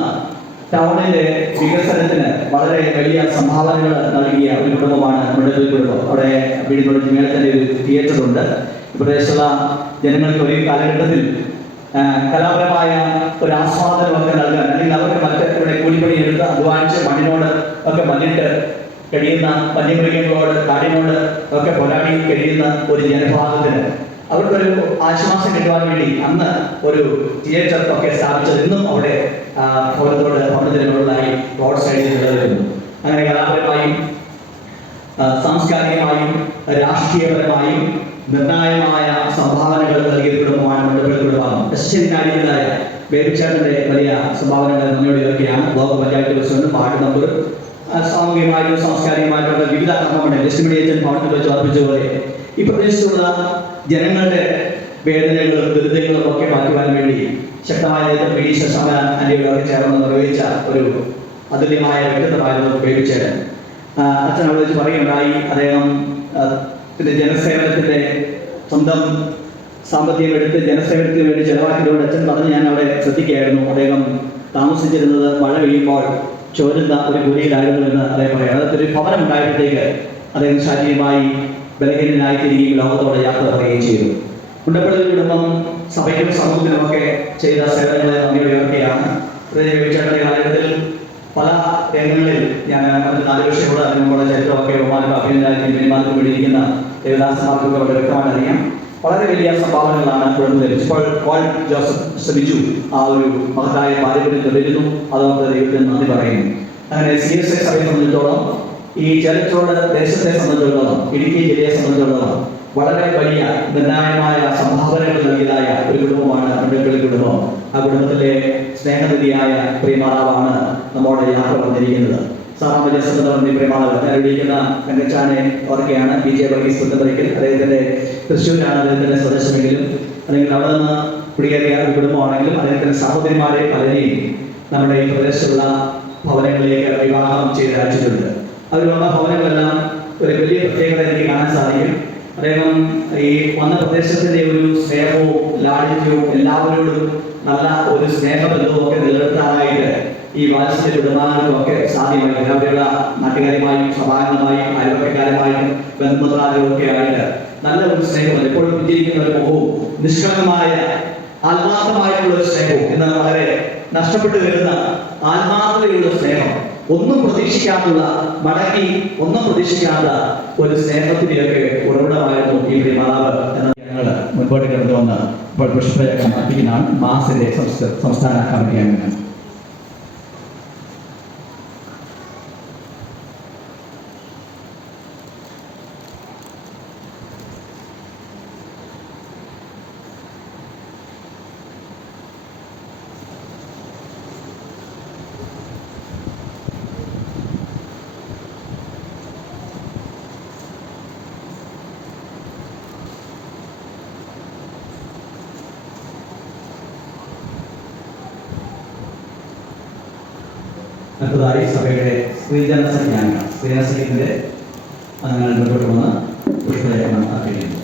ടൗണിന്റെ വികസനത്തിന് വളരെ വലിയ സംഭാവനകൾ നൽകിയ ഒരു കുടുംബമാണ് മുണ്ടപ്പള്ളി കുടുംബം. അവിടെ വീടിനോട് മേളത്തിന്റെ ഒരു തിയേറ്റർ ഉണ്ട്. പ്രദേശത്തുള്ള ജനങ്ങൾക്ക് ഒരു കാലഘട്ടത്തിൽ കലാപരമായ ഒരു ആസ്വാദനമൊക്കെ നൽകാൻ, അല്ലെങ്കിൽ അവർക്ക് മറ്റ് ഇവിടെ കൂലിപ്പണി എടുത്ത് അധ്വാനിച്ച് മണ്ണിനോട് ഒക്കെ മണ്ണിട്ട് കഴിയുന്ന വന്യമൃഗങ്ങളോട് കാടിനോട് ഒക്കെ പോരാടി കഴിയുന്ന ഒരു ജനവിഭാഗത്തിന് അവർക്കൊരു ആശ്വാസം കിട്ടുവാൻ വേണ്ടി അന്ന് ഒരു തിയേറ്റർ ഒക്കെ സ്ഥാപിച്ചത് ഇന്നും അവിടെ ഭവനത്തിന് മുകളിലായി റോഡ് സൈഡിൽ നിലനിൽക്കുന്നു. അങ്ങനെ കലാപരമായും സാംസ്കാരികമായും രാഷ്ട്രീയപരമായും നിർണായകമായ സംഭാവനകൾ നൽകിയ കുടുംബമാണ് മുണ്ടപ്പള്ളി കുടുംബം. ക്രിസ്ത്യനായ ബേബിച്ചാറിന്റെ വലിയ സംഭാവനകൾ നന്ദിയോടെയൊക്കെയാണ്. Block panchayat president, ward member, സാമൂഹികമായിട്ടും സാംസ്കാരികമായിട്ടുള്ള വിവിധ കർമ്മങ്ങൾ ലെസ്റ്റിമേഡിയൻ ഭവനത്തിൽ വെച്ച് അർപ്പിച്ചതുപോലെ ഈ പ്രദേശത്തുള്ള ജനങ്ങളുടെ വേദനകളും ദുരിതങ്ങളും ഒക്കെ മാറ്റുവാൻ വേണ്ടി ശക്തമായ സമരം ചേർന്ന് നിർവഹിച്ച ഒരു അതുല്യമായ വ്യക്തിത്വമായിരുന്നു ബേബിച്ചേട്ടൻ. അച്ഛൻ അവിടെ വെച്ച് പറയുകയുണ്ടായി, അദ്ദേഹം ജനസേവനത്തിന്റെ സ്വന്തം സാമ്പത്തികം എടുത്ത് ജനസേവനത്തിന് വേണ്ടി ചെലവാക്കിയതോടെ അച്ഛൻ പറഞ്ഞ് ഞാൻ അവിടെ ശ്രദ്ധിക്കുകയായിരുന്നു. അദ്ദേഹം താമസിച്ചിരുന്നത് മഴ പെയ്യുമ്പോൾ ചോരുന്ന ഒരു ഗുരിയിലായിരുന്നു എന്ന് അദ്ദേഹം പറയാം. അതൊരു ഭവനം ഉണ്ടായപ്പോഴത്തേക്ക് അദ്ദേഹം ശാരീരികമായി ബലഹീനനായി തിരികെയും ലോകത്തോടെ യാത്ര പറയുകയും ചെയ്തു. മുണ്ടപ്പള്ളി കുടുംബം സഭയ്ക്കും സമൂഹത്തിനുമൊക്കെ ചെയ്ത സേവനങ്ങളെ നന്ദിയോടെയൊക്കെയാണ്. ചേട്ടന്റെ കാലഘട്ടത്തിൽ പല രംഗങ്ങളിൽ ഞാൻ 4 വർഷത്തോടെ അതിനുള്ള ചരിത്രമൊക്കെ അഭിനന്ദനമാർക്ക് വേണ്ടിയിരിക്കുന്ന ദേവദാസന്മാർക്കൊക്കെ വളരെ വ്യക്തമായിട്ട് അറിയാം. വളരെ വലിയ സംഭാവനകളാണ് കുടുംബത്തിൽ ലഭിച്ചപ്പോൾ പോൾ ജോസഫ് ശ്രമിച്ചു ആ ഒരു മഹത്തായ പാരമ്പര്യം തുടരുന്നു. അതുകൊണ്ട് ദൈവത്തിന് നന്ദി പറയുന്നു. അങ്ങനെ CSI സഭയെ സംബന്ധിച്ചിടത്തോളം, ഈ ചേലച്ചോട് ദേശത്തെ സംബന്ധിച്ചിടത്തോളം, ഇടുക്കി ജില്ലയെ സംബന്ധിച്ചിടത്തോളം വളരെ വലിയ നിർണായകമായ സംഭാവനകൾ നൽകിയതായ ഒരു കുടുംബമാണ് മുണ്ടപ്പള്ളി കുടുംബം. ആ കുടുംബത്തിലെ സ്നേഹനിധിയായ പ്രിയമാതാവാണ് നമ്മോട് യാത്ര വന്നിരിക്കുന്നത്. സാറാമ പ്രിയമാതാവ് അറിയിക്കുന്ന വെങ്കച്ചാനെ ഓർക്കെയാണ്. BJ വർഗീസ് പുത്തമ്പരിക്കൽ, അദ്ദേഹത്തിന്റെ തൃശ്ശൂരാണ് അദ്ദേഹത്തിന്റെ സ്വദേശമെങ്കിലും, അല്ലെങ്കിൽ അവിടെ നിന്ന് കുടിയേറിയ ഒരു കുടുംബമാണെങ്കിലും അദ്ദേഹത്തിന്റെ സഹോദരിമാരെ പലരെയും നമ്മുടെ ഈ പ്രദേശത്തുള്ള ഭവനങ്ങളിലേക്ക് വിവാഹം ചെയ്ത് അയച്ചിട്ടുണ്ട്. അതിലുള്ള ഭവനങ്ങളെല്ലാം ഒരു വലിയ പ്രത്യേകത എനിക്ക് കാണാൻ സാധിക്കും. അദ്ദേഹം ഈ വന്ന പ്രദേശത്തിന്റെ ഒരു സ്നേഹവും ലാളിത്യവും എല്ലാവരോടും നല്ല ഒരു സ്നേഹബന്ധവും ഒക്കെ നിലനിർത്താനായിട്ട് ഈ വാത്സല്യ ബഹുമാനവും ഒക്കെ സാധ്യമായി. അവരുടെ നാട്ടുകാരുമായും സഭാംഗങ്ങളുമായും അയൽവക്കക്കാരുമായും ബന്ധുമിത്രാദികളും ഒക്കെ ആയിട്ട് നല്ല ഒരു സ്നേഹം, എപ്പോഴും വിജയിക്കുന്ന ഒരു മുഖവും നിഷ്കളങ്കമായ ആത്മാർത്ഥമായിട്ടുള്ള ഒരു സ്നേഹവും, എന്നാൽ വളരെ നഷ്ടപ്പെട്ടു വരുന്ന ആത്മാർത്ഥതയുള്ള സ്നേഹം, ഒന്നും പ്രതീക്ഷിക്കാത്തുള്ള മടങ്ങി ഒന്നും പ്രതീക്ഷിക്കാത്ത ഒരു സ്നേഹത്തിനെയൊക്കെ ഉറവിടമായിരുന്നു ഈ പ്രിയമാതാവ് എന്ന ഞങ്ങൾ മുൻപോട്ട് കടന്നു വന്ന് ഇപ്പോൾ പുഷ്പചക്രം അർപ്പിക്കുന്നതാണ് മാസിന്റെ സംസ്ഥാന കമ്മിറ്റി അംഗങ്ങൾ. അടുത്തതായി സഭയുടെ സ്ത്രീജനസംഘത്തിന്റെ അംഗങ്ങൾ മുന്നോട്ട് വന്ന് പുഷ്പചക്രം അർപ്പിക്കുന്നു.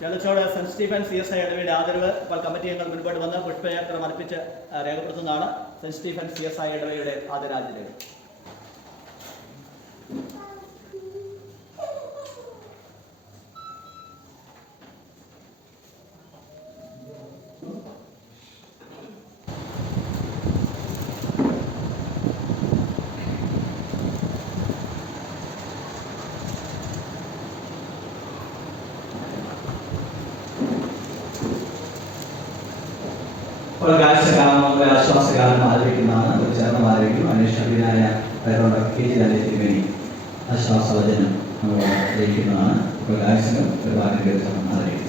ചലച്ചോട് സെന്റ് സ്റ്റീഫൻ CSI ഇടവയുടെ ആദരവ് ഇപ്പോൾ കമ്മിറ്റി അംഗങ്ങൾ മുൻപോട്ട് വന്ന് പുഷ്പചക്രം അർപ്പിച്ച് രേഖപ്പെടുത്തുന്നതാണ്. സെന്റ് സ്റ്റീഫൻ CSI ഇടവയുടെ ആദരാഞ്ജലികൾ. ആശ്വാസഗാനം ആലപിക്കുന്നതാണ്. ഒരു ചേർന്ന് ആലപിക്കും. അന്വേഷണീയനായ KG ആശ്വാസവചനം നമ്മൾ ജയിക്കുന്നതാണ്. ഇപ്പോൾ ഗായസംഘം ഒരു ഭാഗം കേൾക്കണം ആലപിക്കും.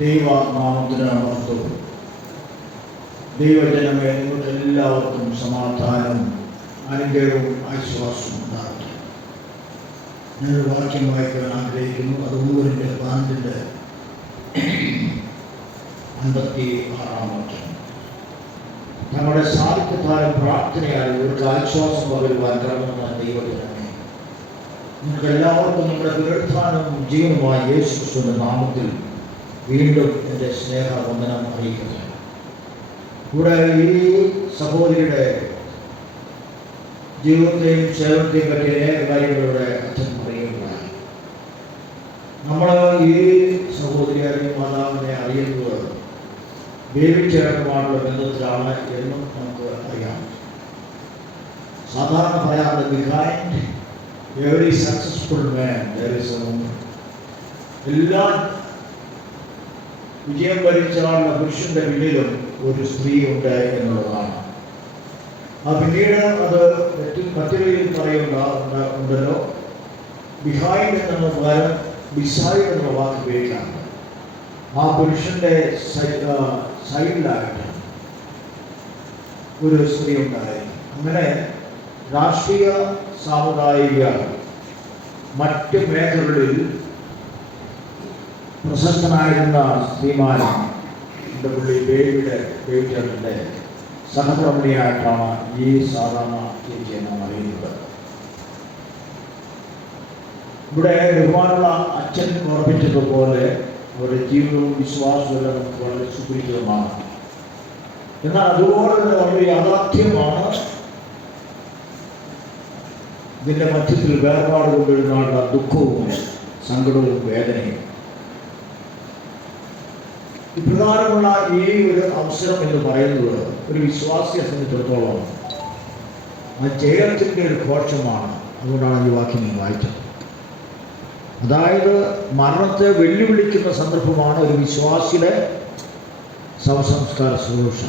ദൈവനാമത്തിന് മഹത്വം. ദൈവജനമേ, നിങ്ങൾക്ക് എല്ലാവർക്കും സമാധാനവും അനുഗ്രഹവും ആശ്വാസവും ഉണ്ടാകട്ടെ. ഞാനൊരു വാക്യം വായിക്കാൻ ആഗ്രഹിക്കുന്നു. അത് ഊരിൻ്റെ 56-ാം വാക്യം. നമ്മുടെ സാഹിത്യകാല പ്രാർത്ഥനയാൽ ഇവർക്ക് ആശ്വാസം പകരുവാൻ കടന്നുവന്ന ദൈവജനമേ, നിങ്ങൾക്ക് എല്ലാവർക്കും നമ്മുടെ പുനരുത്ഥാനവും ജീവനുമായ യേശു ക്രിസ്തുവിന്റെ നാമത്തിൽ വീണ്ടും എൻ്റെ സ്നേഹവന്ദനം അറിയിക്കുന്നു. ഇവിടെ ഈ സഹോദരിയുടെ ജീവിതത്തെയും സേവനത്തെയും പറ്റി അനേക കാര്യങ്ങളുടെ അച്ഛൻ പറയുകയാണ്. നമ്മൾ ഈ സഹോദരിയായ മാതാവിനെ അറിയുന്നത് ദൈവികമായിട്ടുള്ള ബന്ധത്തിലാണ് എന്നും നമുക്ക് അറിയാം. സാധാരണ പറയാറുണ്ട്, behind every successful man there is a woman. എല്ലാ വിജയം വരിച്ചാലുള്ള പുരുഷന്റെ പിന്നിലും ഒരു സ്ത്രീ ഉണ്ട് എന്നുള്ളതാണ്. പിന്നീട് അത് മറ്റൊരു പറയുന്നുണ്ടല്ലോ, ബിഹൈൻഡ് എന്നുള്ള പകരം ബിസൈഡ് എന്നുള്ള വാക്ക് ഉപയോഗിക്കാറുണ്ട്. ആ പുരുഷന്റെ സൈഡിലായിട്ട് ഒരു സ്ത്രീ ഉണ്ടായിരുന്നു. അങ്ങനെ രാഷ്ട്രീയ സാമുദായിക മറ്റ് മേഖലകളിൽ പ്രശസ്തനായിരുന്ന ശ്രീമാൻ എൻ്റെ പുള്ളി ബേബിയുടെ സഹധർമ്മിണിയായിട്ടാണ് ഈ സാധാരണ ചേച്ചിയെ നാം അറിയുന്നത്. ഇവിടെ ബഹുമാനുള്ള അച്ഛൻ ഓർമ്മിച്ചതുപോലെ അവരുടെ ജീവിതവും വിശ്വാസവും നമുക്ക് വളരെ സുപരിചിതമാണ്. എന്നാൽ അതുപോലെ തന്നെ വളരെ യാഥാർത്ഥ്യമാണ് ഇതിൻ്റെ മധ്യത്തിൽ വേർപാട് കൊണ്ടുവരുന്ന ദുഃഖവും സങ്കടവും വേദനയും. ഇപ്രകാരമുള്ള ഈ ഒരു അവസരം എന്ന് പറയുന്നത് ഒരു വിശ്വാസിയെ സംബന്ധിച്ചിടത്തോളം ആ ജയത്തിൻ്റെ ഒരു ഘോഷമാണ്. അതുകൊണ്ടാണ് ഈ വാക്യം ഞാൻ വായിച്ചത്. അതായത് മരണത്തെ വെല്ലുവിളിക്കുന്ന സന്ദർഭമാണ് ഒരു വിശ്വാസിയുടെ ശവസംസ്കാര ശുശ്രൂഷ.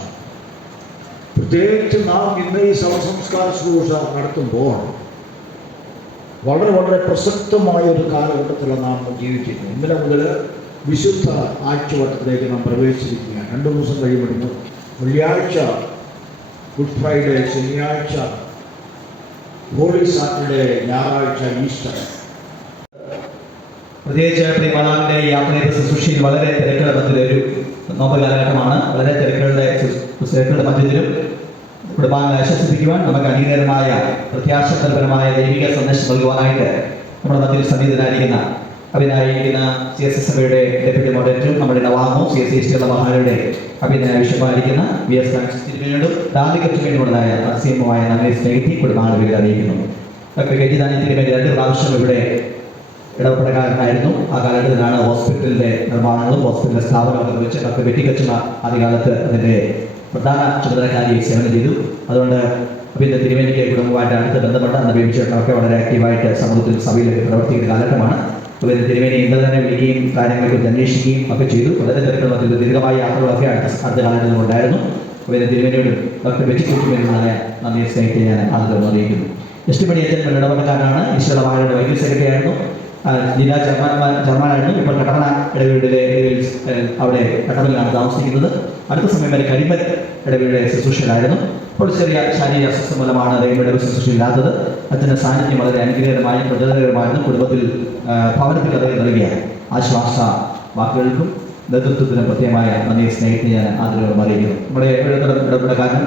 പ്രത്യേകിച്ച് നാം ഇന്ന് ഈ ശവസംസ്കാര ശുശ്രൂഷ നടത്തുമ്പോൾ വളരെ വളരെ പ്രസക്തമായ ഒരു കാലഘട്ടത്തിലാണ് നാം ജീവിക്കുന്നത്. ഇന്നലെ മുതൽ വിശുദ്ധ ആഴ്ചവട്ടത്തിലേക്ക് നാം പ്രവേശിച്ചിരിക്കുകയാണ്. 2 ദിവസം കഴിയുമ്പോൾ വെള്ളിയാഴ്ച ഗുഡ് ഫ്രൈഡേ, ശനിയാഴ്ച ഹോളി സാറ്റർഡേ, ഞായറാഴ്ച ഈസ്റ്റർ. പ്രത്യേകിച്ച് പ്രിയമാതാവിൻ്റെ യാത്രയുടെ ശുശ്രൂഷയിൽ വളരെ തിരക്കുകളുടെ മധ്യത്തിലൊരു നോമ്പ് കാലഘട്ടമാണ്. വളരെ തിരക്കുകളുടെ മധ്യത്തിലും കുടുംബാംഗങ്ങളെ ആശ്വസിപ്പിക്കുവാൻ നമുക്ക് അംഗീകാരമായ പ്രത്യാശപരമായ ദൈവിക സന്ദേശം നൽകുവാനായിട്ട് നമ്മുടെ മധ്യത്തിൽ സന്നിഹിതനായിരിക്കുന്ന അഭിനയിക്കുന്ന CSS സഭയുടെ ഡെപ്യൂട്ടി മോഡറേറ്ററും നമ്മുടെ നവാമോ CSS മഹാരുടെ അഭിനയ വിഷയമായിരിക്കുന്ന VS ഫ്രാൻസിസ് തിരുമേനിയോടും ഡാലിക്കറ്റിന് വേണ്ടിയുള്ളതായ അസീമമായ നമ്മെ സ്നേഹിത്തി കുടുംബാംഗങ്ങളുടെ പേരിൽ അറിയിക്കുന്നു. ഡോക്ടർ കെ ടി ദാനി തിരുമേനി 2 പ്രാവശ്യം ഇവിടെ ഇടപെടക്കാരനായിരുന്നു. ആ കാലഘട്ടത്തിലാണ് ഹോസ്പിറ്റലിൻ്റെ നിർമ്മാണങ്ങളും ഹോസ്പിറ്റലിലെ സ്ഥാപനമൊക്കെ കുറിച്ച് ഡോക്ടർ വെട്ടിക്കച്ചുമ ആദ്യകാലത്ത് അതിൻ്റെ പ്രധാന ചുമതലക്കാരിയായി സേവനം ചെയ്തു. അതുകൊണ്ട് പിന്നെ തിരുമേനിക്ക് കുടുംബമായിട്ട് അടുത്ത് ബന്ധപ്പെട്ട അന്ന് ബേബിച്ചേട്ടനൊക്കെ വളരെ ആക്റ്റീവായിട്ട് സമൂഹത്തിൽ സഭയിലൊക്കെ പ്രവർത്തിക്കുന്ന കാലഘട്ടമാണ്. പിന്നെ തിരുമേനി ഇന്നലെ തന്നെ വിളിക്കുകയും കാര്യങ്ങളെക്കുറിച്ച് അന്വേഷിക്കുകയും ഒക്കെ ചെയ്തു. വളരെ തിരക്കുള്ള ദീർഘമായ യാത്രകളൊക്കെ അടുത്ത കാലഘട്ടത്തിൽ ഉണ്ടായിരുന്നു. പിന്നെ തിരുമേനിയോട് ഡോക്ടർ വെട്ടിക്കച്ചുമേനുള്ളതായ നന്ദി സ്നേഹിച്ച് ഞാൻ ആദ്യം അറിയിക്കുന്നു. എസ്റ്റിമണി അച്ഛൻ ഇടപെടക്കാരനാണ്. ഈശ്വര മഹാരുടെ വൈദ്യ സെക്രട്ടറി ആയിരുന്നു. ജില്ലാ ചെയർമാനായിരുന്നു. ഇപ്പോൾ കട്ടപ്പന ഇടവീടിലെ അവിടെ കട്ടപ്പനയിലാണ് താമസിക്കുന്നത്. അടുത്ത സമയം വരെ കരിമ്പൻ ഇടവീടെ ശുശ്രൂഷയിലായിരുന്നു. ഇപ്പോൾ ചെറിയ ശാരീരിക അസ്വസ്ഥ മൂലമാണ് ഇടവീടെ ശുശ്രൂഷയില്ലാത്തത്. അച്ഛൻ്റെ സാന്നിധ്യം വളരെ അനുഗ്രഹീതമായും പ്രചോദനകരമായിരുന്നു. കുടുംബത്തിൽ ഭവനത്തിൽ അദ്ദേഹം നൽകിയ ആശ്വാസ വാക്കുകൾക്കും നേതൃത്വത്തിനും പ്രത്യേകമായ നന്ദി സ്നേഹിച്ച് ഞാൻ ആദരവ് അറിയിക്കുന്നു. നമ്മുടെ ഇടപെടക്കാരൻ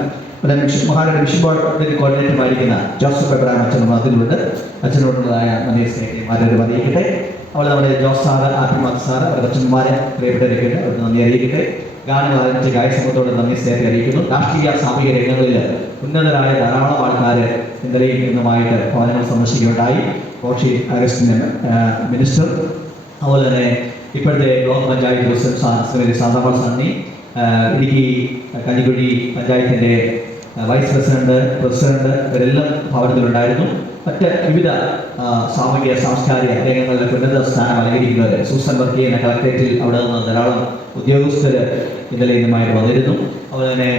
മഹാരുടെ വിഷുബോർഡ് കോർഡിനേറ്ററുമായിരിക്കുന്ന ജോസഫ് എബ്രഹാം അച്ഛനും അതിലുണ്ട്. അച്ഛനോടുള്ളതായ നന്ദി സ്നേഹിച്ച് ആദരവ് അറിയിക്കട്ടെ. അവിടെ നമ്മുടെ ജോസ് സാറ്, ആത്മനാഥ് സാറ്, അവരുടെ അച്ഛന്മാരെ പ്രിയപ്പെട്ടവരൊക്കെ അവർക്ക് നന്ദി അറിയിക്കട്ടെ. ഗാനങ്ങൾ ആരംഭിച്ച ഗായസംഘത്തോട് നന്ദി സ്നേഹത്തെ അറിയിക്കുന്നു. രാഷ്ട്രീയ സാമൂഹിക രംഗങ്ങളിൽ ഉന്നതരായ ധാരാളം ആൾക്കാർ ഇന്നലെയും ഇന്നുമായിട്ട് ഭവനങ്ങൾ സന്ദർശിക്കുകയുണ്ടായി. കോക്ഷി അഗസ്റ്റിന് മിനിസ്റ്റർ, അതുപോലെ തന്നെ ഇപ്പോഴത്തെ ബ്ലോക്ക് പഞ്ചായത്ത് പ്രസിഡന്റ് സാന്താമോൾ സണ്ണി, ഇടുക്കി കഞ്ഞിക്കുഴി പഞ്ചായത്തിൻ്റെ വൈസ് പ്രസിഡന്റ് ഇവരെല്ലാം ഭവനത്തിലുണ്ടായിരുന്നു. മറ്റ് വിവിധ സാമൂഹിക സാംസ്കാരിക രംഗങ്ങളിലെ ഉന്നത സ്ഥാനം അലങ്കരിക്കുന്നവർ സൂസൻ വർക്ക് ചെയ്യുന്ന കളക്ടറേറ്റിൽ അവിടെ നിന്ന് ധാരാളം ഉദ്യോഗസ്ഥർ ഇന്നലെ ഇന്നുമായിട്ട് വന്നിരുന്നു. അതുപോലെ തന്നെ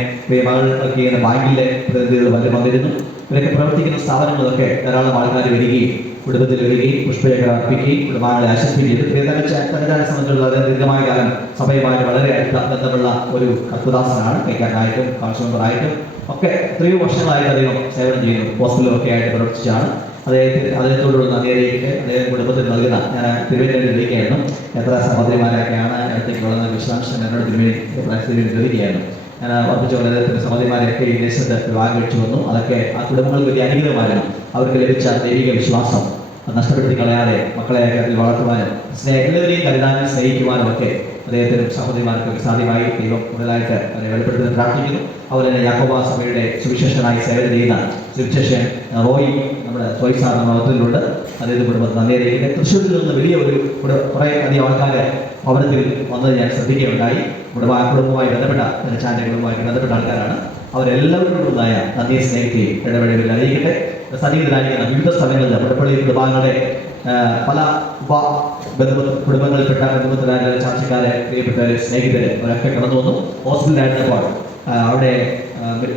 മകൾ വർക്ക് ചെയ്യുന്ന ബാങ്കിലെ പ്രതിനിധികൾ വന്നിരുന്നു. ഇവരൊക്കെ പ്രവർത്തിക്കുന്ന സ്ഥാപനങ്ങളൊക്കെ ധാരാളം ആൾക്കാർ വരികയും കുടുംബത്തിൽ വരികയും പുഷ്പചക്ര അർപ്പിക്കുകയും കുടുംബാംഗങ്ങളെ ആശ്വസിപ്പിക്കുകയും തനതാനെ സംബന്ധിച്ചുള്ള ദീർഘമായ കാലം സഭയുമായിട്ട് വളരെ അടുത്ത ബന്ധമുള്ള ഒരു കർത്തദാസനാണ്. കൈക്കാരനായിട്ടും കൗൺസിൽ മെമ്പറായിട്ടും ഒക്കെ എത്രയോ വർഷങ്ങളായിട്ട് അദ്ദേഹം സേവനം ചെയ്യുന്നു. ഹോസ്പിറ്റലൊക്കെ ആയിട്ട് പ്രവർത്തിച്ചാണ്. അദ്ദേഹത്തോടുള്ള നന്ദി അറിയിക്കട്ടെ. അദ്ദേഹം കുടുംബത്തിൽ നൽകുന്ന ഞാൻ തിരുവനന്തപുരത്തിലേക്കായിരുന്നു. എത്ര സഹോദരിമാരൊക്കെയാണ് അടുത്തേക്ക് വളർന്ന വിശദാംശം എന്നോട് തിരുവനന്തപുരം ചോദിക്കുകയായിരുന്നു. ഞാൻ വർദ്ധിച്ച അദ്ദേഹത്തിൻ്റെ സഹോദരിമാരെയൊക്കെ ഈ ദേശത്ത് വിവാഹം കഴിച്ചു വന്നു. അതൊക്കെ ആ കുടുംബങ്ങൾക്ക് വലിയ അനുഗ്രഹമായിരുന്നു. അവർക്ക് ലഭിച്ച ദൈവിക വിശ്വാസം നഷ്ടപ്പെടുത്തി കളയാതെ മക്കളെ അതിൽ വളർത്തുവാനും എല്ലാവരെയും കരുതാനും സ്നേഹിക്കുവാനും ഒക്കെ അദ്ദേഹത്തിനും സഹോദരിമാർക്കൊക്കെ സാധ്യമായി ദൈവം കൂടുതലായിട്ട് അവരെ വെളിപ്പെടുത്തുന്നത് പ്രാർത്ഥിക്കുന്നു. അതുപോലെ തന്നെ യാക്കോബ സഭയുടെ സുവിശേഷനായി സേവനം ചെയ്യുന്ന സുവിശേഷൻ റോയി നമ്മുടെ റോയ് സാർ മതത്തിലുണ്ട്. അദ്ദേഹത്തെ കുടുംബത്തിൽ നന്ദി അറിയിക്കട്ടെ. തൃശ്ശൂരിൽ നിന്ന് വലിയ ഒരു കുറേ അധികം ആൾക്കാർ ഭവനത്തിൽ വന്നത് ഞാൻ ശ്രദ്ധിക്കുകയുണ്ടായി. നമ്മുടെ കുടുംബവുമായി ബന്ധപ്പെട്ട ചാൻ്റെ കുടുംബവുമായിട്ട് ബന്ധപ്പെട്ട ആൾക്കാരാണ്. അവരെല്ലാവരോടുള്ളതായ നന്ദി സ്നേഹിക്കുകയും ഇടപെടലുകളിൽ അറിയിക്കട്ടെ. സന്നിഹിതരായിരിക്കുന്ന വിവിധ സ്ഥലങ്ങളിൽ മുടപ്പള്ളി കുടുംബാംഗങ്ങളുടെ പല കുടുംബങ്ങളിൽപ്പെട്ട ബന്ധുമിത്രായ ചാർച്ചക്കാരെ, പ്രിയപ്പെട്ടവരെ, സ്നേഹിതരെ അവരൊക്കെ കടന്നു വന്നു. ഹോസ്പിറ്റലായിരുന്നപ്പോൾ അവിടെ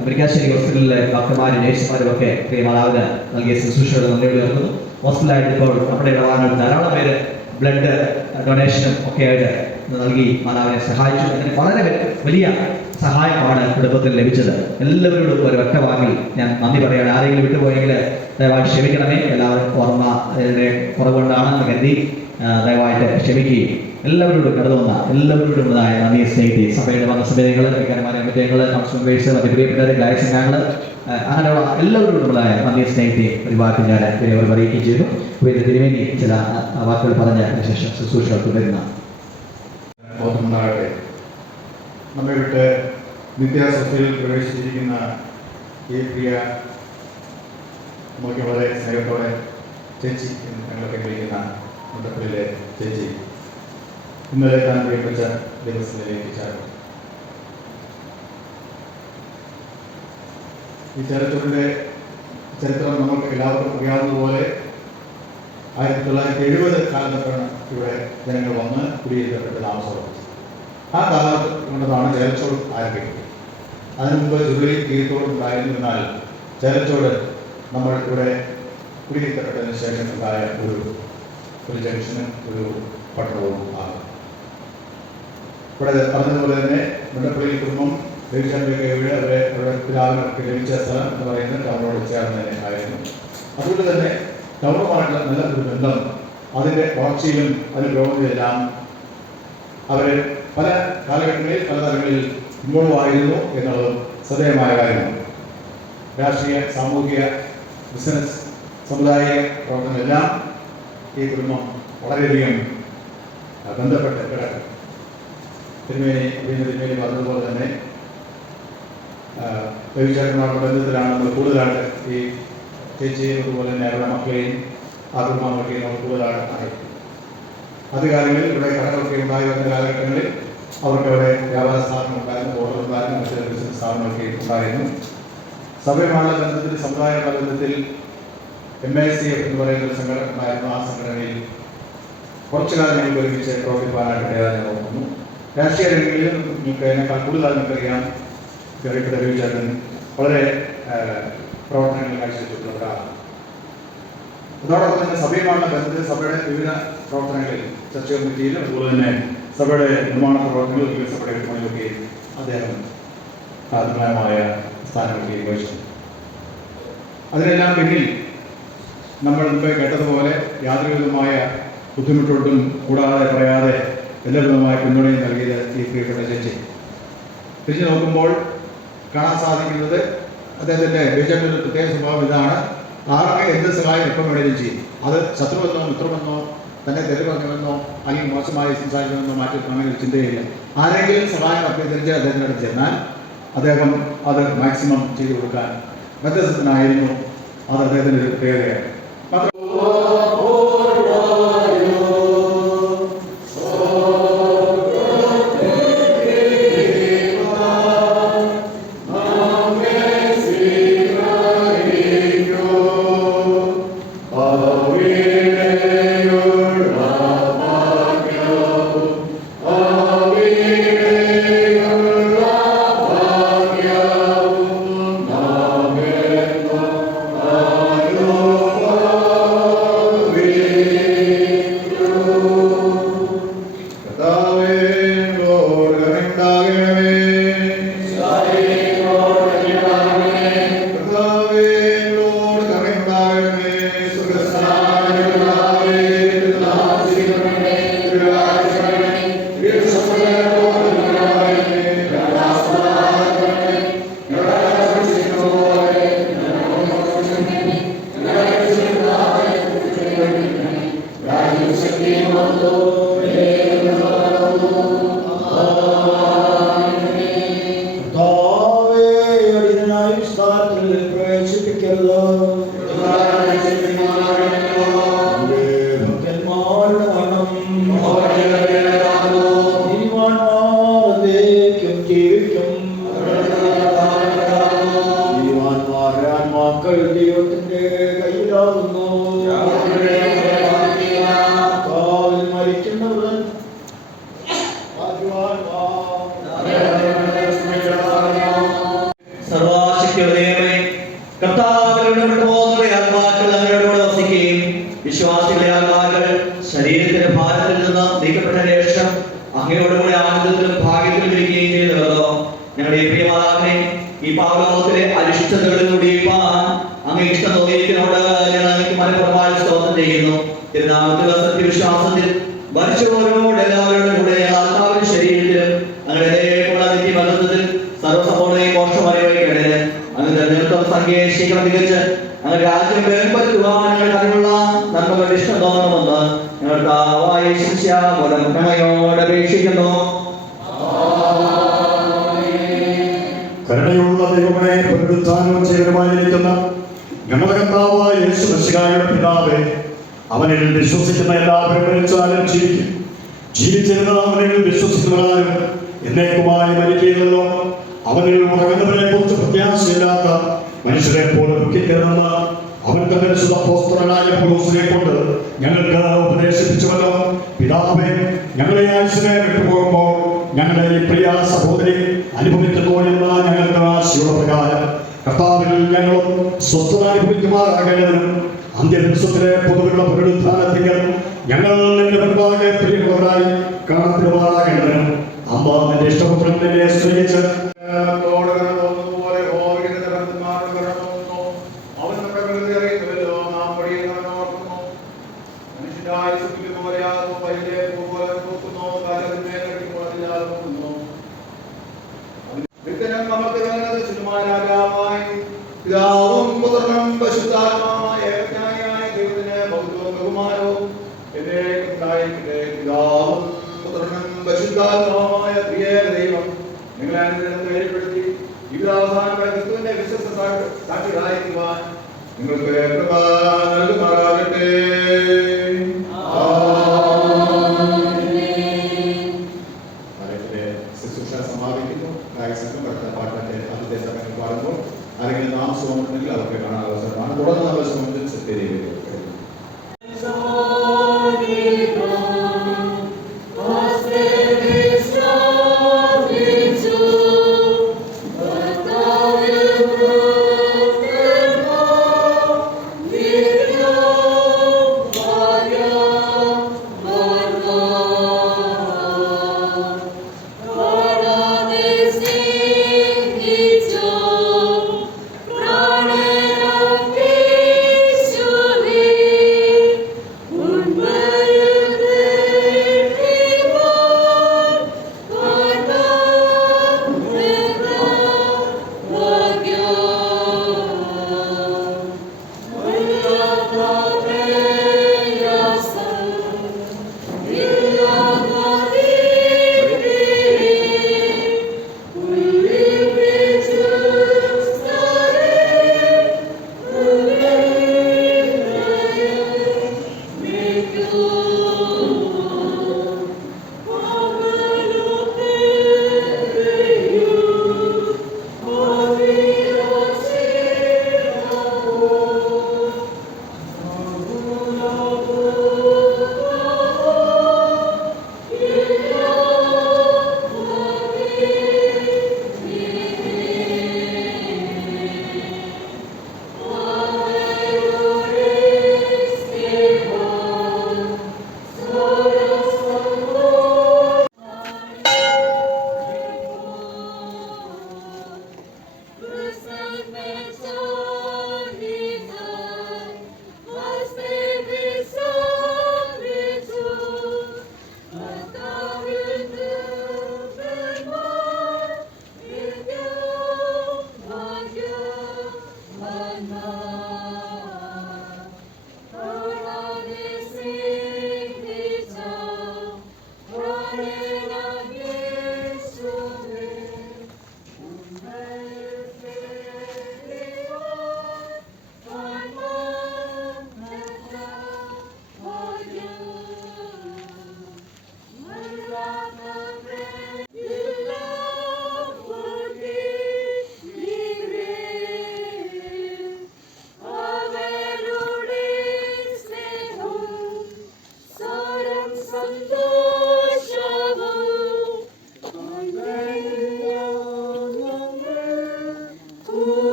അമരിക്കാശ്ശേരി ഹോസ്പിറ്റലിലെ ഡോക്ടർമാരും നേഴ്സുമാരും ഒക്കെ പ്രിയമാതാവിന് നൽകിയ ശുശ്രൂഷയുടെ നന്ദി ഉയർത്തുന്നു. ഹോസ്പിറ്റലായിട്ടിപ്പോൾ നമ്മുടെ ഇടപാടുകൾ ധാരാളം പേര് ബ്ലഡ് ഡൊണേഷനും ഒക്കെ ആയിട്ട് നൽകി മാതാവിനെ സഹായിച്ചു. അതിന് വളരെ വലിയ സഹായമാണ് കുടുംബത്തിൽ ലഭിച്ചത്. എല്ലാവരോടും ഒരു ഒറ്റ വാക്കിൽ ഞാൻ നന്ദി പറയുകയാണ്. ആരെങ്കിലും വിട്ടുപോയെങ്കിൽ ദയവായിട്ട് ക്ഷമിക്കണമേ. എല്ലാവരും ഓർമ്മ കുറവുകൊണ്ടാണെന്ന് കരുതി ദയവായിട്ട് ക്ഷമിക്കുകയും എല്ലാവരോടും കടന്നു വന്ന എല്ലാവരോടുമുള്ളതായ നന്ദി സ്നേഹിതി സഭയുടെ വന്ന സമിതികൾ, കൈക്കാരന്മാരെ മറ്റേങ്ങൾ, കൗൺസിലർസ്, മറ്റ് പ്രിയപ്പെട്ടവരെ, ഗ്ലായസംഘങ്ങൾ, അങ്ങനെയുള്ള എല്ലാവരോടുമുള്ളതായ നന്ദി സ്നേഹിതി ഒരു വാക്ക് ഞാൻ അവർ അറിയിക്കുകയും ചെയ്തു. പിന്നെ തിരുവേണ്ടി ചില വാക്കുകൾ പറഞ്ഞ ശേഷം ശുശ്രൂഷകൾ തുടരുന്ന നമ്മെ വിട്ട് നിത്യാസഭയിൽ പ്രവേശിച്ചിരിക്കുന്ന ഈ പ്രിയ നമുക്ക് വളരെ സ്നേഹത്തോടെ ചേച്ചി എന്ന് ഞങ്ങളൊക്കെ വിളിക്കുന്ന മുണ്ടപ്പള്ളിയിലെ ചേച്ചി ഇന്നലെ താൻ പ്രിയപ്പെട്ട ദിവസത്തിലേക്ക് ചേർന്നു. ഈ ചേർച്ചയുടെ ചരിത്രം നമുക്ക് എല്ലാവർക്കും അറിയാവുന്നതുപോലെ 1970 കാലത്തൊക്കെയാണ് ഇവിടെ ജനങ്ങൾ വന്ന് കുടിയേറ്റപ്പെട്ട് താമസം. ആ കാലത്ത് കൊണ്ടതാണ് ചേലച്ചോട് ആരംഭിക്കുന്നത്. അതിനു മുമ്പ് ചുരുളി കീഴ്ത്തോടും ഉണ്ടായിരുന്നാൽ ചേലച്ചോട് നമ്മൾ ഇവിടെ കുടിയേറ്റപ്പെട്ടതിന് ശേഷം ഉണ്ടായ ഒരു ജംഗ്ഷനും ഒരു പട്ടണവും ആണ്. ഇവിടെ പറഞ്ഞതുപോലെ തന്നെ മുണ്ടപ്പള്ളി കുടുംബം അവരുടെ പിതാവിനൊക്കെ ലഭിച്ച സ്ഥലം എന്ന് പറയുന്നത് ടൗണോട് ചേർന്ന് തന്നെ ആയിരുന്നു. അതുകൊണ്ട് തന്നെ ടൗണുമായിട്ടുള്ള നല്ല ഒരു ബന്ധം, അതിൻ്റെ വളർച്ചയിലും അതിൻ്റെ പ്രവൃത്തിയിലെല്ലാം അവർ പല കാലഘട്ടങ്ങളിൽ പല തലങ്ങളിൽ ഇൻവോൾവ് ആയിരുന്നു എന്നുള്ളതും ശ്രദ്ധേയമായ കാര്യമാണ്. രാഷ്ട്രീയ, സാമൂഹിക, ബിസിനസ്, സമുദായിക പ്രവർത്തനമെല്ലാം ഈ കുടുംബം വളരെയധികം ബന്ധപ്പെട്ട് കിടക്കും. തിരുമേനി പറഞ്ഞതുപോലെ തന്നെ രവിചേട്ടന്മാരുടെ ബന്ധത്തിലാണ് നമ്മൾ കൂടുതലായിട്ട് ഈ ചേച്ചിയും അതുപോലെ തന്നെ അവരുടെ മക്കളെയും ആ കുടുംബങ്ങളൊക്കെയും നമ്മൾ കൂടുതലായിട്ട് അറിയും. ആദ്യകാലങ്ങളിൽ ഇവിടെ കടകളൊക്കെ ഉണ്ടായി വരുന്ന കാലഘട്ടങ്ങളിൽ അവർക്ക് അവിടെ വ്യാപാര സ്ഥാപനം ഉണ്ടായിരുന്നു, ഹോട്ടൽ ഉണ്ടായിരുന്നു, മറ്റ് ബിസിനസ് സ്ഥാപനമൊക്കെ ഉണ്ടായിരുന്നു. സഭയുമായുള്ള ബന്ധത്തിൽ, സമുദായമുള്ള ബന്ധത്തിൽ MICF എന്ന് പറയുന്ന ഒരു സംഘടന ഉണ്ടായിരുന്നു. ആ സംഘടനയിൽ കുറച്ചു കാലം ഞങ്ങൾക്ക് ഒരുമിച്ച് പ്രവർത്തിപ്പാനായിട്ട് ഞാൻ നോക്കുന്നു. രാഷ്ട്രീയ രംഗങ്ങളിലും നിങ്ങൾക്ക് എന്നെക്കാൾ കൂടുതൽ നിങ്ങൾക്കറിയാം, രവിചേട്ടൻ വളരെ പ്രവർത്തനങ്ങൾ കാഴ്ചവെച്ചിട്ടുള്ള ഒരാളാണ്. അതോടൊപ്പം തന്നെ സഭയുമായുള്ള ബന്ധത്തിൽ സഭയുടെ വിവിധ പ്രവർത്തനങ്ങളിൽ, ചർച്ച കമ്മിറ്റിയിലും അതുപോലെ തന്നെ സഭയുടെ നിർമ്മാണ പ്രവർത്തനങ്ങളിൽ, സഭയുടെ കെട്ടുപണികളൊക്കെ അദ്ദേഹം നിർണായകമായ സ്ഥാനങ്ങളൊക്കെ വഹിച്ചു. അതിനെല്ലാം പിന്നിൽ നമ്മൾ മുമ്പ് കേട്ടതുപോലെ യാതൊരു വിധമായ ബുദ്ധിമുട്ടൊട്ടും കൂടാതെ പറയാതെ എല്ലാ വിധമായ പിന്തുണയും നൽകിയത് ഈ പ്രിയപ്പെട്ട ചേച്ചി. തിരിഞ്ഞു നോക്കുമ്പോൾ കാണാൻ സാധിക്കുന്നത് അദ്ദേഹത്തിൻ്റെ ബിജെപിയുടെ ഒരു പ്രത്യേക സ്വഭാവം ഇതാണ്: ആർക്ക് എന്ത് സഹായം എപ്പം വേണേലും ചെയ്യും. അത് ശത്രുവെന്നോ മിത്രമെന്നോ തന്നെ തെരു പറഞ്ഞുവെന്നോ അല്ലെങ്കിൽ മോശമായി സംസാരിക്കുമെന്നോ മാറ്റി അങ്ങനെ ഒരു ചിന്തയില്ല. ആരെങ്കിലും സഹായം അഭ്യർത്ഥിച്ച് അദ്ദേഹത്തിൻ്റെ അടുത്ത് ചെന്നാൽ അദ്ദേഹം അത് മാക്സിമം ചെയ്തു കൊടുക്കാൻ മധ്യസ്ഥനായിരുന്നു. അത് അദ്ദേഹത്തിൻ്റെ ഒരു പ്രത്യേകതയാണ്. വിശ്വാസികളെ ആത്മാക്കൾ ശരീരത്തിന്റെ ഭാരത്തിൽ നിന്ന് നീക്കപ്പെട്ട ശേഷം അങ്ങയോടുകൂടി ആനന്ദത്തിലും ഭാഗ്യത്തിലും ഇരിക്കുകയും ചെയ്തല്ലോ. ഞങ്ങളുടെ പ്രിയ മാതാവിനെ ഈ പാവലോകത്തിലെ അരിഷ്ടതകളിലൂടെ അങ്ങ് ഇഷ്ടം തോന്നിയിരിക്കുന്നതോട് ഞങ്ങൾ അങ്ങേക്ക് മനഃപൂർവ്വമായി സ്തോത്രം ചെയ്യുന്നു. തിരുനാമത്തിലുള്ള സത്യവിശ്വാസത്തിൽ മരിച്ചവരോട് എല്ലാവരോടും കൂടെ ആത്മാവിലും ശരീരത്തിലും അങ്ങനെ നിത്യമകത്വത്തിൽ സർവ്വസമൂലയും മോക്ഷമായി വഹിക്കണേ. അങ്ങ് തെരഞ്ഞെടുത്ത സംഖ്യയെ ശീഘ്രം തികച്ച് അങ്ങനെ രാജ്യം വേർപെടുത്തുവാൻ ഞങ്ങൾക്ക് അതിനുള്ള നന്മകൾ ഇഷ്ടം തോന്നണമെന്ന് ഞങ്ങൾക്ക് മൂലം ക്ഷമയോടെ അപേക്ഷിക്കുന്നു. കരുണയുള്ള ദൈവമേ, പുനരുത്ഥാനവും ജീവനുമായിരിക്കുന്ന ഞങ്ങളുടെ കർത്താവായ യേശു മിശിഹായുടെ പിതാവേ, അവനിൽ വിശ്വസിക്കുന്ന എല്ലാവരും മരിച്ചാലും ജീവിക്കും. ജീവിച്ചിരുന്ന അവനിൽ വിശ്വസിക്കുന്നവരാരും എന്നേക്കുമായി മരിക്കുകയില്ലല്ലോ. അവനിൽ ഉറങ്ങുന്നവരെ കുറിച്ച് പ്രത്യാശയില്ലാത്ത മനുഷ്യരെ പോലെ ദുഃഖിക്കരുതെന്ന് അവൻ തന്നെ അപ്പോസ്തലനായ പൗലോസിനെ കൊണ്ട് ഞങ്ങൾക്ക് ഉപദേശിപ്പിച്ചുവല്ലോ. പിതാവേ, ഞങ്ങളെ ആയുസ്സിനെ വിട്ടുപോകുമ്പോൾ ഞങ്ങളുടെ ഈ പ്രിയ സഹോദരി അനുഭവിക്കുന്നു എന്ന ഞങ്ങൾക്ക് ആശയുള്ള പ്രകാരം കർത്താവിൽ ഞങ്ങളും സ്വസ്ഥത അനുഭവിക്കുമാറാകേണ്ടതിനും അന്ത്യദിവസത്തിലെ പൊതുവുള്ള പുനരുത്ഥാനത്തിൽ ഞങ്ങൾ നിന്റെ മുൻപാകെ പ്രിയമുള്ളവരായി കാണപ്പെടുമാറാകേണ്ടതിനും അമ്മ നിന്റെ ഇഷ്ടപുത്രൻ നിന്നെ സ്നേഹിച്ച് പിതാവും പുത്രനും പരിശുദ്ധാത്മാവുമായ ഏകജ്ഞാനിയായ ദൈവത്തിന് ബഹുത്വവും ബഹുമാനവും എന്നേക്കും ഉണ്ടായിരിക്കട്ടെ. പിതാവും പുത്രനും പരിശുദ്ധാത്മാവുമായ ത്രിയേക ദൈവം നിങ്ങളെ അനുഗ്രഹം ഏർപ്പെടുത്തി ജീവിതാവസാനമായ ക്രിസ്തുവിന്റെ വിശ്വസ്ത സാക്ഷികളായിരിക്കുവാൻ നിങ്ങൾക്ക് കൃപ നൽകുമാറാകട്ടെ. ശുശ്രൂഷ സമാപിക്കുന്നു. സംഘം അടുത്ത പാട്ടിന്റെ ആദ്യത്തെ സമയം പാടുമ്പോൾ ആരെങ്കിലും നാമസുഖമുണ്ടെങ്കിൽ അവർക്ക് കാണാൻ അവസരമാണ്. തുടർന്ന് നമ്മൾ സുഖത്തിൽ സെറ്റേരിയയിലേക്ക്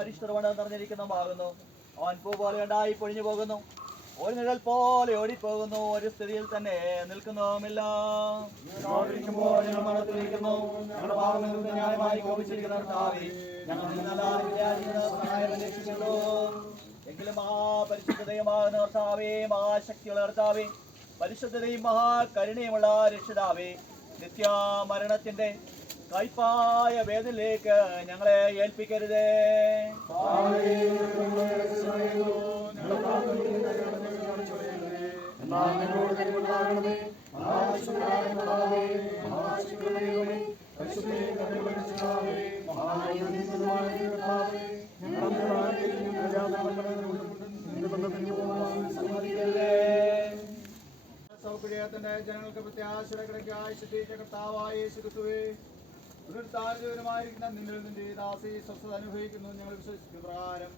അരിഷ്ടമാണ് നിറഞ്ഞിരിക്കുന്നതാകുന്നു. അവൻ പൂ പോലെ ഉണ്ടായി പൊഴിഞ്ഞു പോകുന്നു, ഒരു നിഴൽ പോലെ ഓടിപ്പോകുന്നു, ഒരു സ്ഥിതിയിൽ തന്നെ നിൽക്കുന്നുമില്ല. ഞങ്ങളുടെ പാപങ്ങൾക്ക് ന്യായമായി കോപിച്ചിരിക്കുന്ന കർത്താവേ, എങ്കിലും പരിശുദ്ധതയുമാകുന്ന കർത്താവേ, മഹാശക്തിയുള്ള കർത്താവേ, പരിശുദ്ധതയും മഹാകരുണയുമുള്ള രക്ഷിതാവേ, നിത്യമരണത്തിന്റെ കൈപ്പായ വേദനയിലേക്ക് ഞങ്ങളെ ഏൽപ്പിക്കരുതേ. സൗകര്യത്തിന്റെ ജനങ്ങൾക്ക് പ്രത്യാശയുടെ കിടക്കായി ശുദ്ധീകരിച്ച കർത്താവായ യേശു ക്രിസ്തുവേ, പുനരുദ്ധാനമായിരിക്കുന്ന നിന്നിൽ നിന്റെ ദാസി സ്വസ്ഥത അനുഭവിക്കുന്നു ഞങ്ങൾ വിശ്വസിക്കുന്ന പ്രകാരം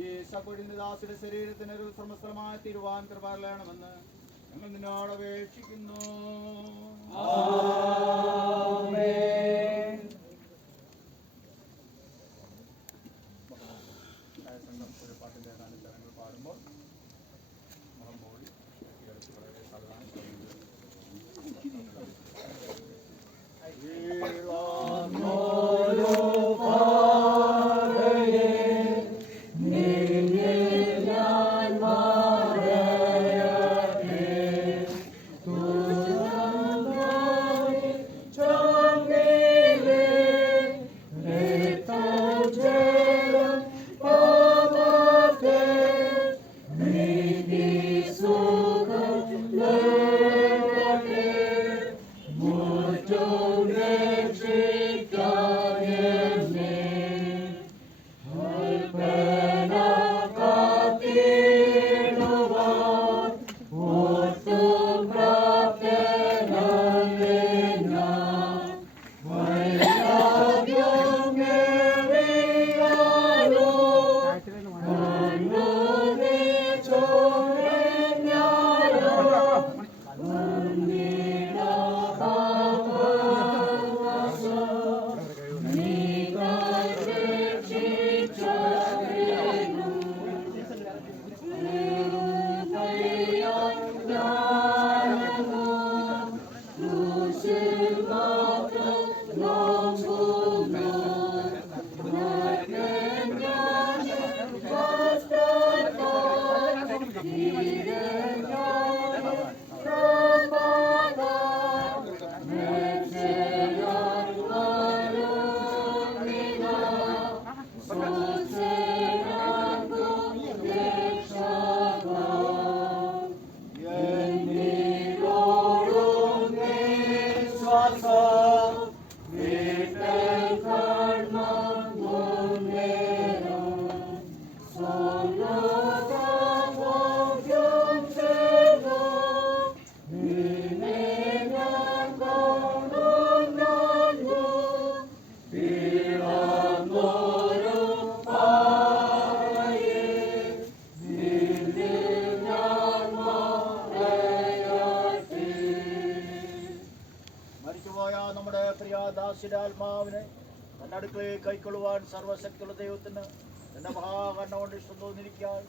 ഈ സൗകര്യത്തിന്റെ ദാസിയുടെ ശരീരത്തിന് ഒരു ശ്രമസ്ഥലമായി തീരുവാൻ കൃപയാണെന്ന് ഞങ്ങൾ നിന്നോട് അപേക്ഷിക്കുന്നു. ഒരു പാട്ടിന്റെ ചരണങ്ങൾ പാടുമ്പോൾ മുഖം മൂടി നമ്മുടെ പ്രിയ ദാസിയുടെ ആത്മാവിനെ തന്റെ അടുക്കളയിൽ കൈക്കൊള്ളുവാൻ സർവശക്തിയുള്ള ദൈവത്തിന് തന്റെ മഹാകരുണ കൊണ്ട് ഇഷ്ടം തോന്നിയിരിക്കാൻ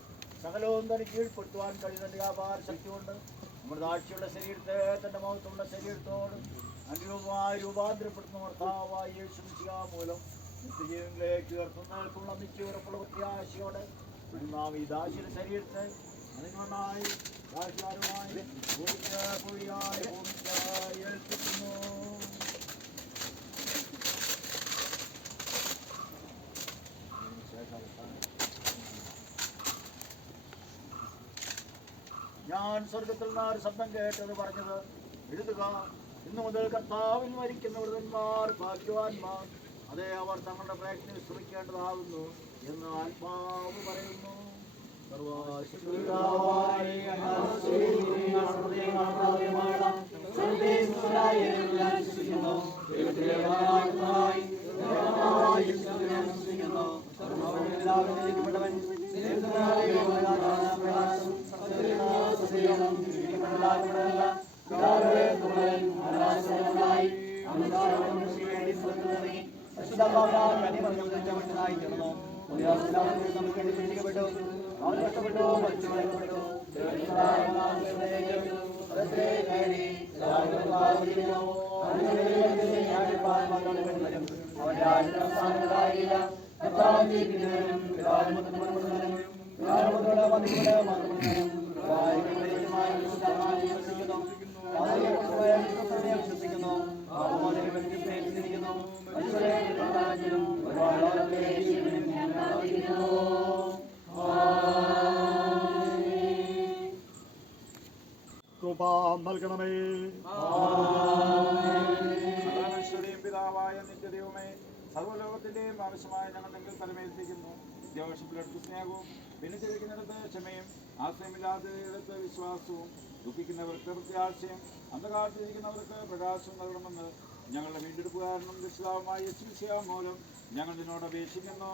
സകലവും തന്നെ കീഴ്പ്പെടുത്തുവാൻ കഴിയുന്ന വ്യാപാര ശക്തി കൊണ്ട് നമ്മുടെ ദാക്ഷിയുള്ള ശരീരത്തെ തന്റെ മഹത്വമുള്ള ശരീരത്തോട് അനുരൂപമായി രൂപാന്തരപ്പെടുത്തുന്ന കർത്താവായ യേശു മിശിഹാ മൂലം നിത്യജീവനിലേക്ക് ഉയർത്തുന്നതിനുള്ള നിശ്ചയമുറപ്പുള്ള പ്രത്യാശയോടെ നാം ഈ ദാസിയുടെ ശരീരത്തെ അതിനായി ദാശാരുമായി ഭൂമിക്കായി ഏൽപ്പിക്കുന്നു. ഞാൻ സ്വർഗത്തിൽ നിന്ന് ഒരു ശബ്ദം കേട്ടത് പറഞ്ഞത്, എഴുതുക, ഇന്നു മുതൽ കർത്താവിൽ മരിക്കുന്ന വൃതന്മാർ ഭാഗ്യവാന്മാർ, അതേ അവർ തങ്ങളുടെ പ്രയത്നം ശ്രമിക്കേണ്ടതാകുന്നു എന്ന് ആത്മാവ് പറയുന്നു. നമുക്ക് കൃപ നൽകണമേ. സർവ്വമനുഷ്യരുടെയും പിതാവായ നിത്യദൈവമേ, സർവ്വലോകത്തിന്റെയും ആവശ്യമായ ഞങ്ങൾ നിങ്ങൾ തലമേൽപ്പിക്കുന്നു. വിദ്യാഭ്യാസത്തിലെടുത്ത് സ്നേഹവും ഭിന്നിച്ചിരിക്കുന്നിടത്ത് ക്ഷമയും ആശ്രയമില്ലാത്തയിടത്ത് വിശ്വാസവും ദുഃഖിക്കുന്നവർക്ക് പ്രത്യാശയും അന്ധകാരത്തിരിക്കുന്നവർക്ക് പ്രകാശവും നൽകണമെന്ന് ഞങ്ങളുടെ വീണ്ടെടുപ്പുകാരനും രക്ഷിതാവുമായ യേശുമിശിഹാ മൂലം ഞങ്ങൾ നിന്നോട് അപേക്ഷിക്കുന്നു.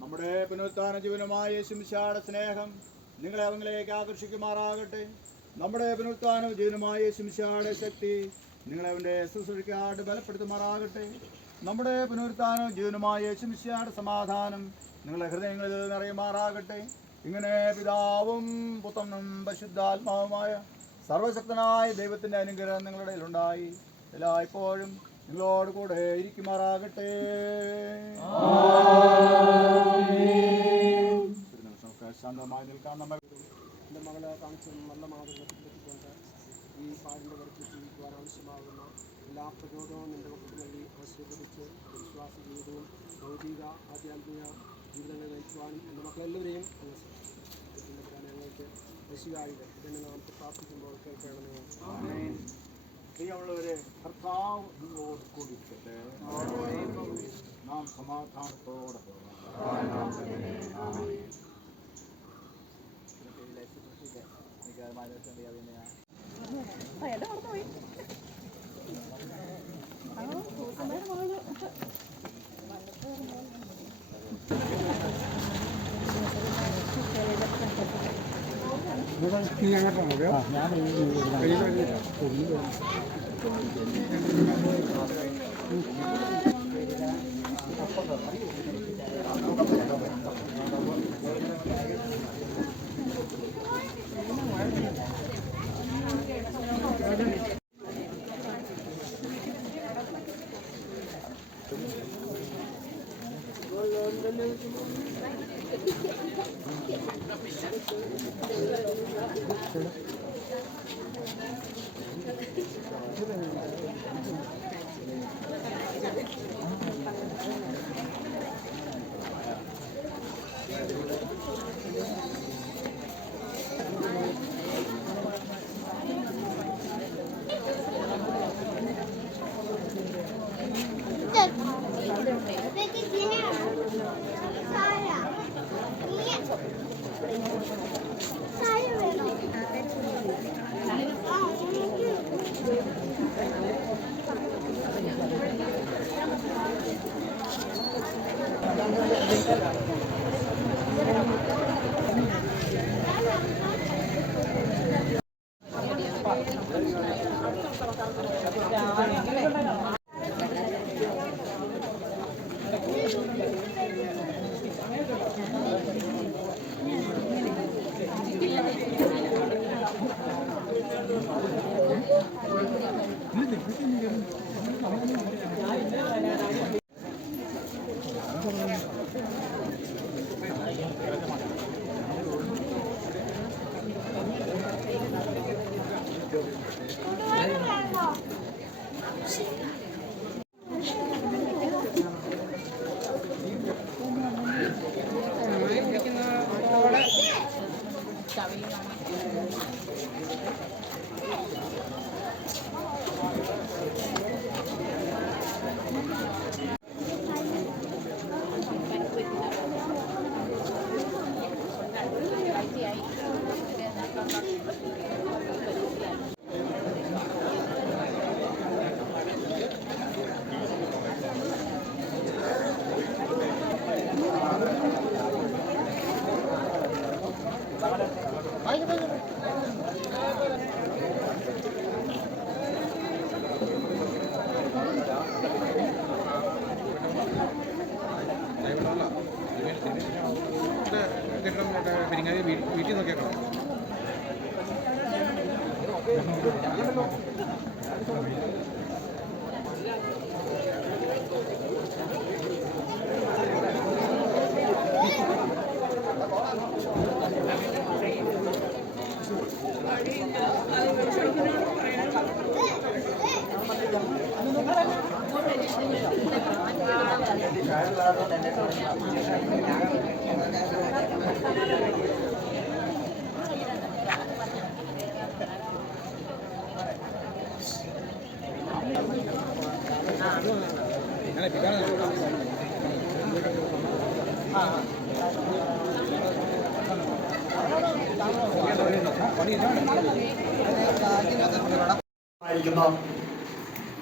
നമ്മുടെ പുനരുത്ഥാന ജീവനുമായ യേശുമിശിഹായുടെ സ്നേഹം നിങ്ങളെ അവങ്ങളിലേക്ക് ആകർഷിക്കുമാറാകട്ടെ. നമ്മുടെ പുനരുത്ഥാന ജീവനുമായ യേശുമിശിഹായുടെ ശക്തി നിങ്ങളെ അവൻ്റെ ശുശ്രൂഷയ്ക്കായിട്ട് ബലപ്പെടുത്തുമാറാകട്ടെ. നമ്മുടെ പുനരുത്ഥാന ജീവനുമായ യേശുമിശിഹായുടെ സമാധാനം നിങ്ങളുടെ ഹൃദയങ്ങളിൽ നിറയുമാറാകട്ടെ. ഇങ്ങനെ പിതാവും പുത്രനും പരിശുദ്ധാത്മാവുമായ സർവശക്തനായ ദൈവത്തിൻ്റെ അനുഗ്രഹം നിങ്ങളുടെ ഇടയിലുണ്ടായി എല്ലായ്പ്പോഴും നിങ്ങളോട് കൂടെ ഇരിക്കുമാറാകട്ടെ. ശാന്തമായി നിൽക്കാൻ നമ്മൾ എൻ്റെ മകളെ കാണിച്ച നല്ല മാതൃകത്തിലെത്തിക്കൊണ്ട് ഈ പാടിൻ്റെ വരച്ച് ജീവിക്കുവാൻ ആവശ്യമാകുന്ന എല്ലാ പ്രചോദനവും നിൻ്റെ മക്കൾക്ക് നൽകി ആശീർവദിച്ച് വിശ്വാസ ജീവിതവും ഭൗതിക ആധ്യാത്മിക ജീവിതങ്ങൾ നയിക്കുവാനും എൻ്റെ മക്കളെല്ലാവരെയും ഞങ്ങൾക്ക് യേശുവായുടെ ഇതിനെ നാം പ്രാർത്ഥിക്കുമ്പോൾ കേൾക്കണമേ. പ്രിയമുള്ളവരെ, കർത്താവ് നിങ്ങളോട് കൂടിയിരിക്കട്ടെ. നാം സമാധാനത്തോടെ പോകാം.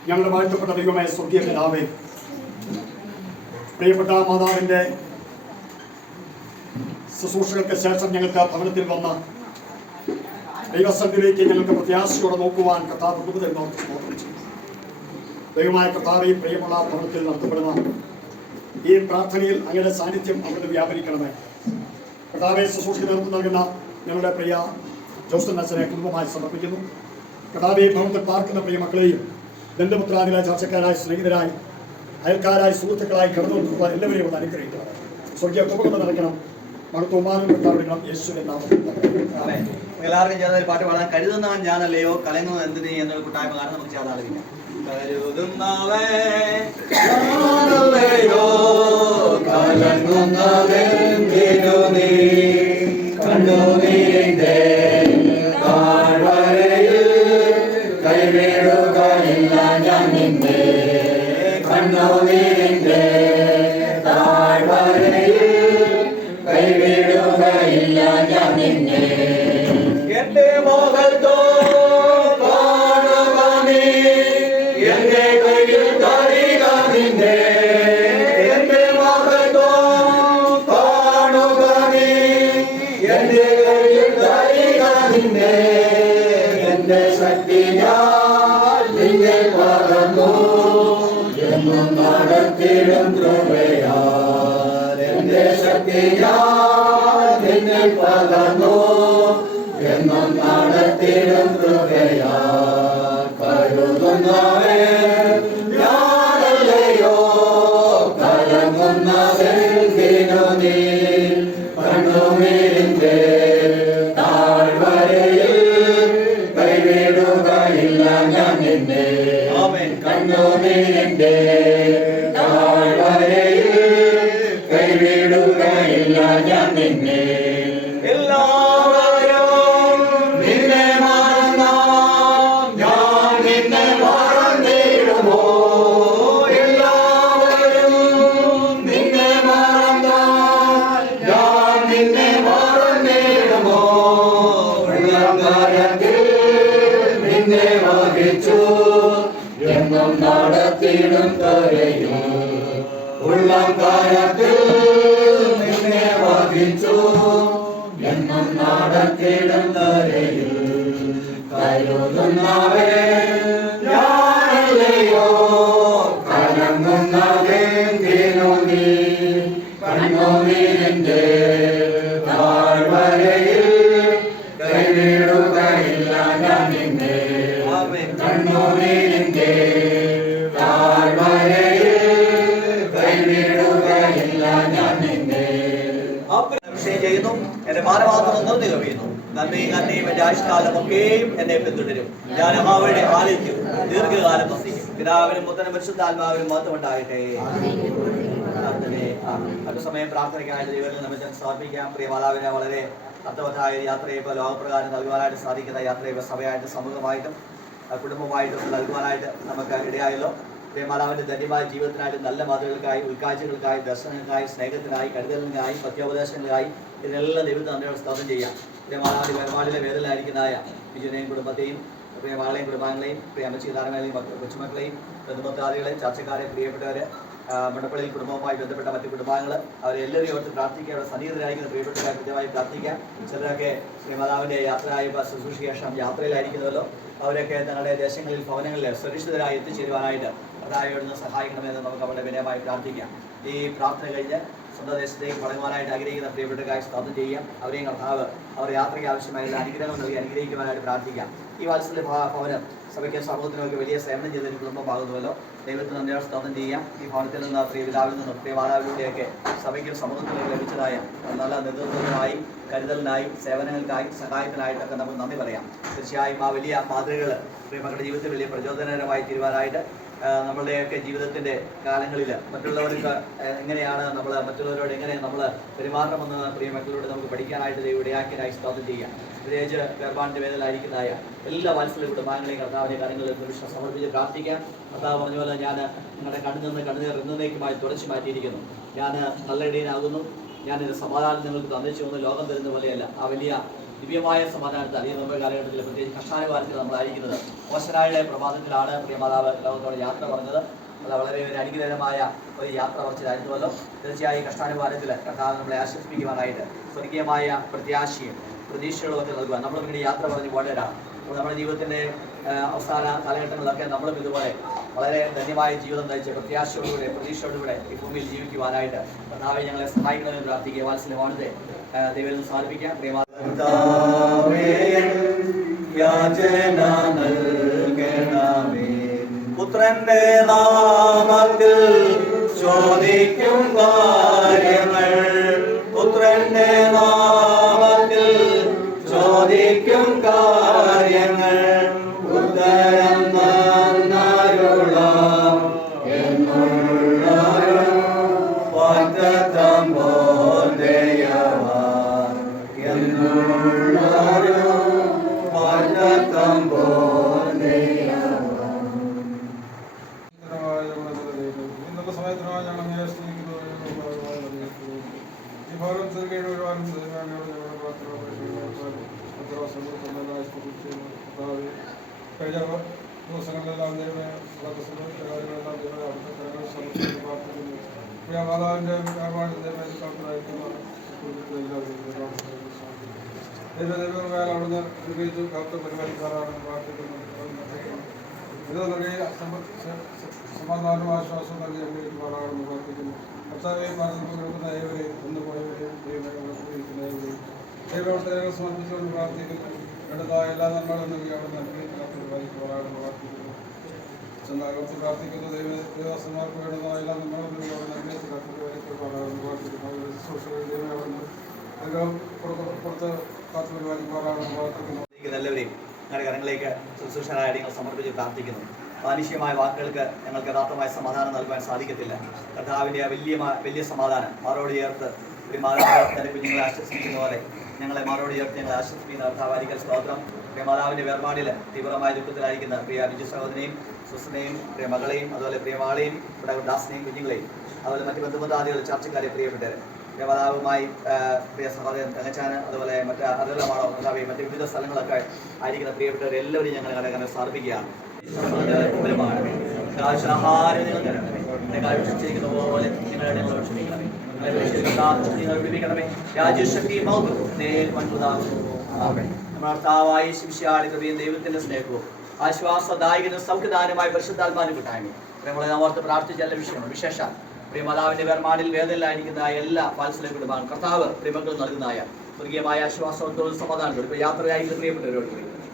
ഞങ്ങളുടെ വാഴ്ത്തപ്പെട്ട ദൈവമായ സ്വർഗീയ പിതാവേ, പ്രിയപ്പെട്ട മാതാവിൻ്റെ ശുശ്രൂഷകൾക്ക് ശേഷം ഞങ്ങൾക്ക് ഭവനത്തിൽ വന്ന ദൈവസന്നിധിയിലേക്ക് ഞങ്ങൾക്ക് പ്രത്യാശയോടെ നോക്കുവാൻ കർത്താവ് കൃപ തരുന്നവർക്ക് സ്തോത്രം ചെയ്യും. ദൈവമായ കർത്താവേ, പ്രിയമുള്ള ഭവനത്തിൽ നടത്തപ്പെടുന്ന ഈ പ്രാർത്ഥനയിൽ അങ്ങയുടെ സാന്നിധ്യം അവിടെ വ്യാപരിക്കണമേ. കർത്താവെ, ശുശ്രൂഷയ്ക്ക് നേതൃത്വം നൽകുന്ന ഞങ്ങളുടെ പ്രിയ ജോസഫ് അച്ഛനെ കുടുംബമായി സമർപ്പിക്കുന്നു. കർത്താവെ, ഭവനത്തിൽ പാർക്കുന്ന പ്രിയ മക്കളെയും ബന്ധുമിത്രാദികളായ ചർച്ചക്കാരായ സ്നേഹിതരായി അയൽക്കാരായി സുഹൃത്തുക്കളായി കടന്നു എല്ലാവരെയും ഒന്ന് അനുഗ്രഹിക്കണം. സ്വർഗീയ കൃപകൾ നടക്കണം. മഹത്വമാനം കർത്താവിടണം. യേശുവിന്റെ നാമത്തിൽ എല്ലാവർക്കും ചേർന്ന് ഒരു പാട്ട് പാടാൻ. കരുതുന്നവൻ ഞാനല്ലയോ കലങ്ങുന്നത് എന്തിനീ എന്നുള്ള കൂട്ടായ്മ കാരണം നമുക്ക് ചേർന്ന് ആലോചിക്കാം. കരുതുന്നവൻ ഞാനല്ലയോ കലങ്ങുന്നതെന്തിനു നീ കണ്ണുനീരിന്റെ താഴ്വരയിൽ കൈവിടുകയില്ല ഞാൻ നിന്നെ. കണ്ണുനീരിന്റെ താഴ്വരയിൽ കൈവിടുകയില്ല ഞാൻ നിന്നെ. എന്റെ മുഖത്തോ കാണുക നീ, എന്റെ കയ്യിൽ തരിക നിന്നെ. എന്റെ മുഖത്തോ കാണുക നീ, എന്റെ കയ്യിൽ തരിക നിന്നെ. എന്റെ ശക്തി ഞാൻ നിന്നെ പകർന്നു എന്നും നടത്തിടും കൃപയാൽ. എന്റെ ശക്തി ഞാൻ നിന്നെ പകർന്നു എന്നും നടത്തിടും കൃപയാൽ. കരുതുന്നവൻ ഞാനല്ലയോ കലങ്ങുന്നതെന്തിനു നീ കണ്ണുനീരിന്റെ താഴ്വരയിൽ കൈവിടുകയില്ല ഞാൻ നിന്നെ. കണ്ണുനീരിന്റെ താഴ്വരയിൽ കൈവിടുകയില്ല ഞാൻ നിന്നെ. എല്ലാവരും നിന്നെ മറന്നാൽ ഞാൻ നിന്നെ മറന്നിടുമോ? എല്ലാവരും നിന്നെ മറന്നാൽ ഞാൻ നിന്നെ മറന്നിടുമോ? ഉള്ളംകരത്തിൽ നിന്നെ വഹിച്ചു എന്നും നടത്തിടും കരയും. ഉള്ളംകരത്തിൽ നിന്നെ വഹിച്ചു എന്നും നടത്തിടും കരയും. കരുതുന്നവൻ ഞാനല്ലയോ കലങ്ങുന്നതെന്തിനു നീ കണ്ണുനീരിന്റെ താഴ്വരയിൽ കൈവിടുകയില്ല ഞാൻ നിന്നെ. കണ്ണുനീരിന്റെ താഴ്വരയിൽ കൈവിടുകയില്ല ഞാൻ നിന്നെ. അഭിഷേകം ചെയ്യുന്നു. എന്റെ ഭാരവാദം നിർത്തി കവിയുന്നു. നന്മയും നന്മയും എന്റെ ആയുഷ്കാലമൊക്കെയും എന്നെ പിന്തുടരും. ഞാൻ യഹോവയുടെ ആലയത്തിൽ ദീർഘകാലം വസിക്കും. പിതാവിനും പുത്രനും പരിശുദ്ധാത്മാവിനും മഹത്വം ഉണ്ടാകട്ടെ. അല്പസമയം പ്രാർത്ഥനയ്ക്കായിട്ട് ദൈവത്തിൽ നമ്മൾ സമർപ്പിക്കാം. പ്രിയ മാതാവിനെ വളരെ അർത്ഥവത്തായ യാത്രയെ ഇപ്പോൾ ലോകപ്രകാരം നൽകുവാനായിട്ട് സാധിക്കുന്ന യാത്രയെ സഭയായിട്ട് സമൂഹമായിട്ടും കുടുംബമായിട്ടും നൽകുവാനായിട്ട് നമുക്ക് ഇടയായല്ലോ. പ്രിയമാതാവിന്റെ ധന്യമായ ജീവിതത്തിനായിട്ട് നല്ല മാതൃകൾക്കായി ഉൾക്കാഴ്ചകൾക്കായി ദർശനങ്ങൾക്കായി സ്നേഹത്തിനായി കരുതലിനായി പത്യോപദേശങ്ങൾക്കായി ഇതിനെല്ലാം ദൈവത്തെ നന്ദിയോടെ സ്തോത്രം ചെയ്യാം. പ്രിയമാതാവിന്റെ പരിപാടിയിലെ വേദനയിലായിരിക്കുന്നതായ വിജയനെയും കുടുംബത്തെയും പ്രിയമാളെയും കുടുംബാംഗങ്ങളെയും പ്രിയ അമ്മച്ചി താരമേളയും കൊച്ചുമക്കളെയും ബന്ധുമത്താദികളെയും ചർച്ചക്കാരെ പ്രിയപ്പെട്ടവരെ മണ്ടപ്പള്ളിയിൽ കുടുംബവുമായി ബന്ധപ്പെട്ട മറ്റു കുടുംബാംഗങ്ങൾ അവരെല്ലാവരും ഓർത്ത് പ്രാർത്ഥിക്കുക. അവിടെ സന്നിഹിതരായിരിക്കുന്ന പ്രിയപ്പെട്ടവരെ കൃത്യമായി പ്രാർത്ഥിക്കാം. ചിലരൊക്കെ ശ്രീമാതാവിൻ്റെ യാത്രയായ ശുശ്രൂഷയ്ക്ക് ശേഷം യാത്രയിലായിരിക്കുന്നുവല്ലോ. അവരൊക്കെ തങ്ങളുടെ ദേശങ്ങളിൽ ഭവനങ്ങളിൽ സുരക്ഷിതരായി എത്തിച്ചേരുവാനായിട്ട് കർത്താവിനെ സഹായിക്കണമെന്ന് നമുക്ക് അവിടെ വിനയമായി പ്രാർത്ഥിക്കാം. ഈ പ്രാർത്ഥന കഴിഞ്ഞ് സ്വന്തം ദേശത്തേക്ക് മടങ്ങുവാനായിട്ട് ആഗ്രഹിക്കുന്ന പ്രിയപ്പെട്ടവർക്കായി സ്തോത്രം ചെയ്യാം. അവരെയും കർത്താവ് അവർ യാത്രയ്ക്ക് ആവശ്യമായ അനുഗ്രഹം നൽകി അനുഗ്രഹിക്കുവാനായിട്ട് പ്രാർത്ഥിക്കാം. ഈ വാത്സല്യ ഭവനം സഭയ്ക്ക് സമൂഹത്തിനൊക്കെ വലിയ സേവനം ചെയ്തൊരു കുടുംബമാകുന്നുവല്ലോ. ദൈവത്തിന് നന്ദിയോടെ സ്തോത്രം ചെയ്യാം. ഈ ഭവനത്തിൽ നിന്ന് പ്രിയ പിതാവിൽ നിന്നും പ്രിയ മാതാവിലൂടെയൊക്കെ സഭയ്ക്കും സമൂഹത്തിനും ലഭിച്ചതായ നല്ല നേതൃത്വത്തിനായി കരുതലിനായി സേവനങ്ങൾക്കായി സഹായത്തിനായിട്ടൊക്കെ നമുക്ക് നന്ദി പറയാം. തീർച്ചയായും ആ വലിയ മാതൃകകൾ പ്രിയമക്കളുടെ ജീവിതത്തിൽ വലിയ പ്രചോദനകരമായി തീരുവാനായിട്ട് നമ്മളുടെയൊക്കെ ജീവിതത്തിൻ്റെ കാലങ്ങളിൽ മറ്റുള്ളവർക്ക് എങ്ങനെയാണ് മറ്റുള്ളവരോട് എങ്ങനെ നമ്മൾ പെരുമാറണമെന്ന് പ്രിയ മക്കളോട് നമുക്ക് പഠിക്കാനായിട്ട് ദൈവം ഇടയാക്കിയതായി സ്തോത്രം ചെയ്യാം. പ്രത്യേകിച്ച് വേർപാടിൻ്റെ വേദനയിലായിരിക്കുന്നതായ എല്ലാ വാത്സല്യ കുടുംബാംഗങ്ങളെയും കർത്താവിൻ്റെ കാര്യങ്ങളിൽ നിമിഷം സമർപ്പിച്ച് പ്രാർത്ഥിക്കാം. കർത്താവ് പറഞ്ഞ പോലെ ഞാൻ നിങ്ങളുടെ കണ്ണുനീർ എന്നേക്കുമായി തുടച്ചു മാറ്റിയിരിക്കുന്നു. ഞാൻ നല്ല ഇടയനാകുന്നു. ഞാൻ എൻ്റെ സമാധാനം നിങ്ങൾക്ക് തന്നിച്ചു എന്ന് ലോകം തരുന്ന പോലെയല്ല. ആ വലിയ ദിവ്യമായ സമാധാനത്താൽ ഈ നമ്മുടെ കാലഘട്ടത്തിൽ പ്രത്യേകിച്ച് കർഷാനുകാലത്തിൽ നമ്മളായിരിക്കുന്നത്. ഓശനായുടെ പ്രഭാതത്തിലാണ് പ്രിയ മാതാവ് ലോകത്തോടെ യാത്ര പറഞ്ഞത്. അത് വളരെ ഒരു അനുഗ്രഹമായ ഒരു യാത്ര പറച്ചിലായിരുന്നുവല്ലോ. തീർച്ചയായും കർഷാനുകാലത്തിൽ കർത്താവ് നമ്മളെ ആശ്വസിപ്പിക്കുവാനായിട്ട് സ്വർഗീയമായ പ്രത്യാശയും പ്രതീക്ഷകളൊക്കെ നൽകുക. നമ്മളും ഇങ്ങനെ യാത്ര പറഞ്ഞ് പോകേണ്ടവരാണ്. അപ്പോൾ നമ്മുടെ ജീവിതത്തിൻ്റെ അവസാന കാലഘട്ടങ്ങളിലൊക്കെ നമ്മളും ഇതുപോലെ വളരെ ധന്യമായ ജീവിതം നയിച്ച് പ്രത്യാശയോടുകൂടെ പ്രതീക്ഷയോടുകൂടെ ഈ ഭൂമിയിൽ ജീവിക്കുവാനായിട്ട് കർത്താവെ ഞങ്ങളെ സഹായിക്കണമെന്ന് പ്രാർത്ഥിക്കുക. വാത്സല്യമാണത്തെ ദൈവം സമർപ്പിക്കാം. പുത്രന്റെ നാമത്തിൽ ചോദിക്കും കാര്യങ്ങൾ, പുത്രന്റെ നാമത്തിൽ ചോദിക്കും കാര്യങ്ങൾ ഉത്തരം നന്നരുളാം എന്നുള്ളൊരു വാഗ്ദത്തം പോലെയവാൻ എന്നുള്ളൊരു വാഗ്ദത്തം പോലെയവാൻ. ഇന്നത്തെ സമയത്തിനായി ഞങ്ങൾ നേരെ സ്നേഹിക്കുന്നു. ഈ ഭവനം തീർക്കയുടെ ഒരുപാട് കഴിഞ്ഞ ദിവസങ്ങളിലെല്ലാം ദൈവമേ കാര്യങ്ങളെല്ലാം ദൈവമേ അടുത്ത കരങ്ങൾ സമർപ്പിച്ച് പ്രാർത്ഥിക്കുന്നു. പ്രിയ മാതാവിൻ്റെ വ്യാപാരം ദൈവമേ കാത്തതായിരിക്കുന്ന ദൈവങ്ങൾ അവിടുന്ന് അനുഗ്രഹിച്ചു കാത്ത പരിപാലിക്കാറാണ് പ്രാർത്ഥിക്കുന്നത്. ഇത് നൽകി സമാധാനവും ആശ്വാസവും നൽകി അനുഗ്രഹിക്കുവാറാണെന്ന് പ്രാർത്ഥിക്കുന്നു. കർത്താവെ പറഞ്ഞിരിക്കുന്ന ഏവരെയും ഒന്നുപോയവരെയും ദൈവങ്ങളെയും ദൈവത്തെ സമർപ്പിച്ചുകൊണ്ട് പ്രാർത്ഥിക്കുന്നു. എടുത്തായ എല്ലാ നന്മകളും നൽകി അവിടെ അനുഗ്രഹിക്കുവാറാണെന്ന് പ്രാർത്ഥിക്കുന്നു. ചെന്നാകത്ത് പ്രാർത്ഥിക്കുന്നു. ദേവദാസന്മാർക്ക് വേണ്ടുന്ന എല്ലാ നന്മകളും നൽകി അവിടെ അനുഗ്രഹിക്കുവാറാണെന്ന് പ്രാർത്ഥിക്കുന്നു. അവരുടെ ശുശ്രൂഷകൾ ദൈവം അവിടെ പുറത്ത് കാത്തു പരിപാലിക്കുവാറാണെന്ന് പ്രാർത്ഥിക്കുന്നു. എല്ലാവരെയും ഞങ്ങളുടെ കരങ്ങളിലേക്ക് ശുശ്രൂഷകളായിട്ട് ഞങ്ങൾ സമർപ്പിച്ച് പ്രാർത്ഥിക്കുന്നു. മാനുഷികമായ വാക്കുകൾക്ക് ഞങ്ങൾക്ക് യഥാർത്ഥമായ സമാധാനം നൽകുവാൻ സാധിക്കത്തില്ല. കർത്താവിൻ്റെ ആ വലിയ സമാധാനം മാറോട് ചേർത്ത് ഒരു മാതാവ് തന്റെ കുഞ്ഞുങ്ങളെ ആശ്വസിപ്പിക്കുന്ന പോലെ ഞങ്ങളെ മാറോട് ചേർത്ത് ഞങ്ങളെ ആശ്വസിപ്പിക്കുന്ന കർത്താവായിരിക്കൽ സ്തോത്രം. പ്രിയ മാതാവിൻ്റെ വേർപാടിൽ തീവ്രമായ ദുഃഖത്തിലായിരിക്കുന്ന പ്രിയ ബിജു സഹോദരനെയും സുസ്നയും പ്രിയ മകളെയും അതുപോലെ പ്രിയ മാളെയും ഇവിടെ ദാസിനെയും കുഞ്ഞുങ്ങളെയും അതുപോലെ മറ്റ് ബന്ധുബന്ധാദികൾ ചർച്ചക്കാരെ പ്രിയപ്പെട്ടവർ പ്രിയ മാതാവുമായി പ്രിയ സഹോദരൻ തങ്ങച്ചാന് അതുപോലെ മറ്റ് അതെല്ലാമാണോ കർത്താവെ മറ്റ് വിവിധ സ്ഥലങ്ങളൊക്കെ ആയിരിക്കുന്ന പ്രിയപ്പെട്ടവർ എല്ലാവരും ഞങ്ങൾ കടങ്ങനെ സമർപ്പിക്കുകയാണ്. ആഹാരം നിങ്ങൾ തരണമേ. നിങ്ങൾ ഭക്ഷിച്ചിരിക്കുന്ന പോലെ നിങ്ങളുടെ ഞങ്ങൾ ഭക്ഷിക്കണമേ. നിങ്ങൾ വിളിപ്പിക്കണമേ. രാജ്യശക്തി ഭർത്താവായ ശിഷ്യാടി കൃപയും ദൈവത്തിന്റെ സ്നേഹവും ആശ്വാസദായകനും സൗഖ്യദാനമായ പരിശുദ്ധാത്മാവിനും കിട്ടായ്മ നമ്മളെ ഓർത്ത് പ്രാർത്ഥിച്ച എല്ലാ വിഷയങ്ങളും വിശേഷ പ്രിയ മാതാവിന്റെ വേർപാടിൽ വേദനയിലായിരിക്കുന്ന എല്ലാ വാത്സല്യ കുടുംബാണ് കർത്താവ് പ്രിയമക്കൾ നൽകുന്നതായ സ്വർഗീയമായ ആശ്വാസത്തോടും സമാധാനത്തോടും ഇപ്പോൾ യാത്രയായിട്ട് പ്രിയപ്പെട്ടവരോട്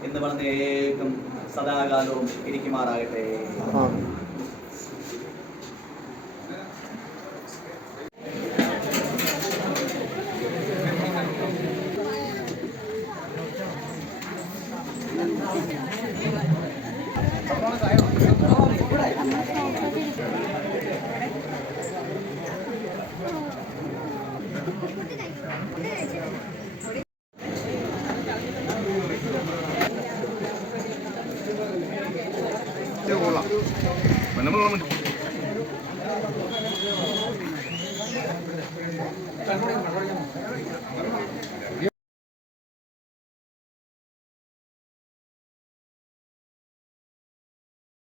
ഇന്ന് വളർന്നേക്കും സദാകാലവും ഇരിക്കുമാറാകട്ടെ.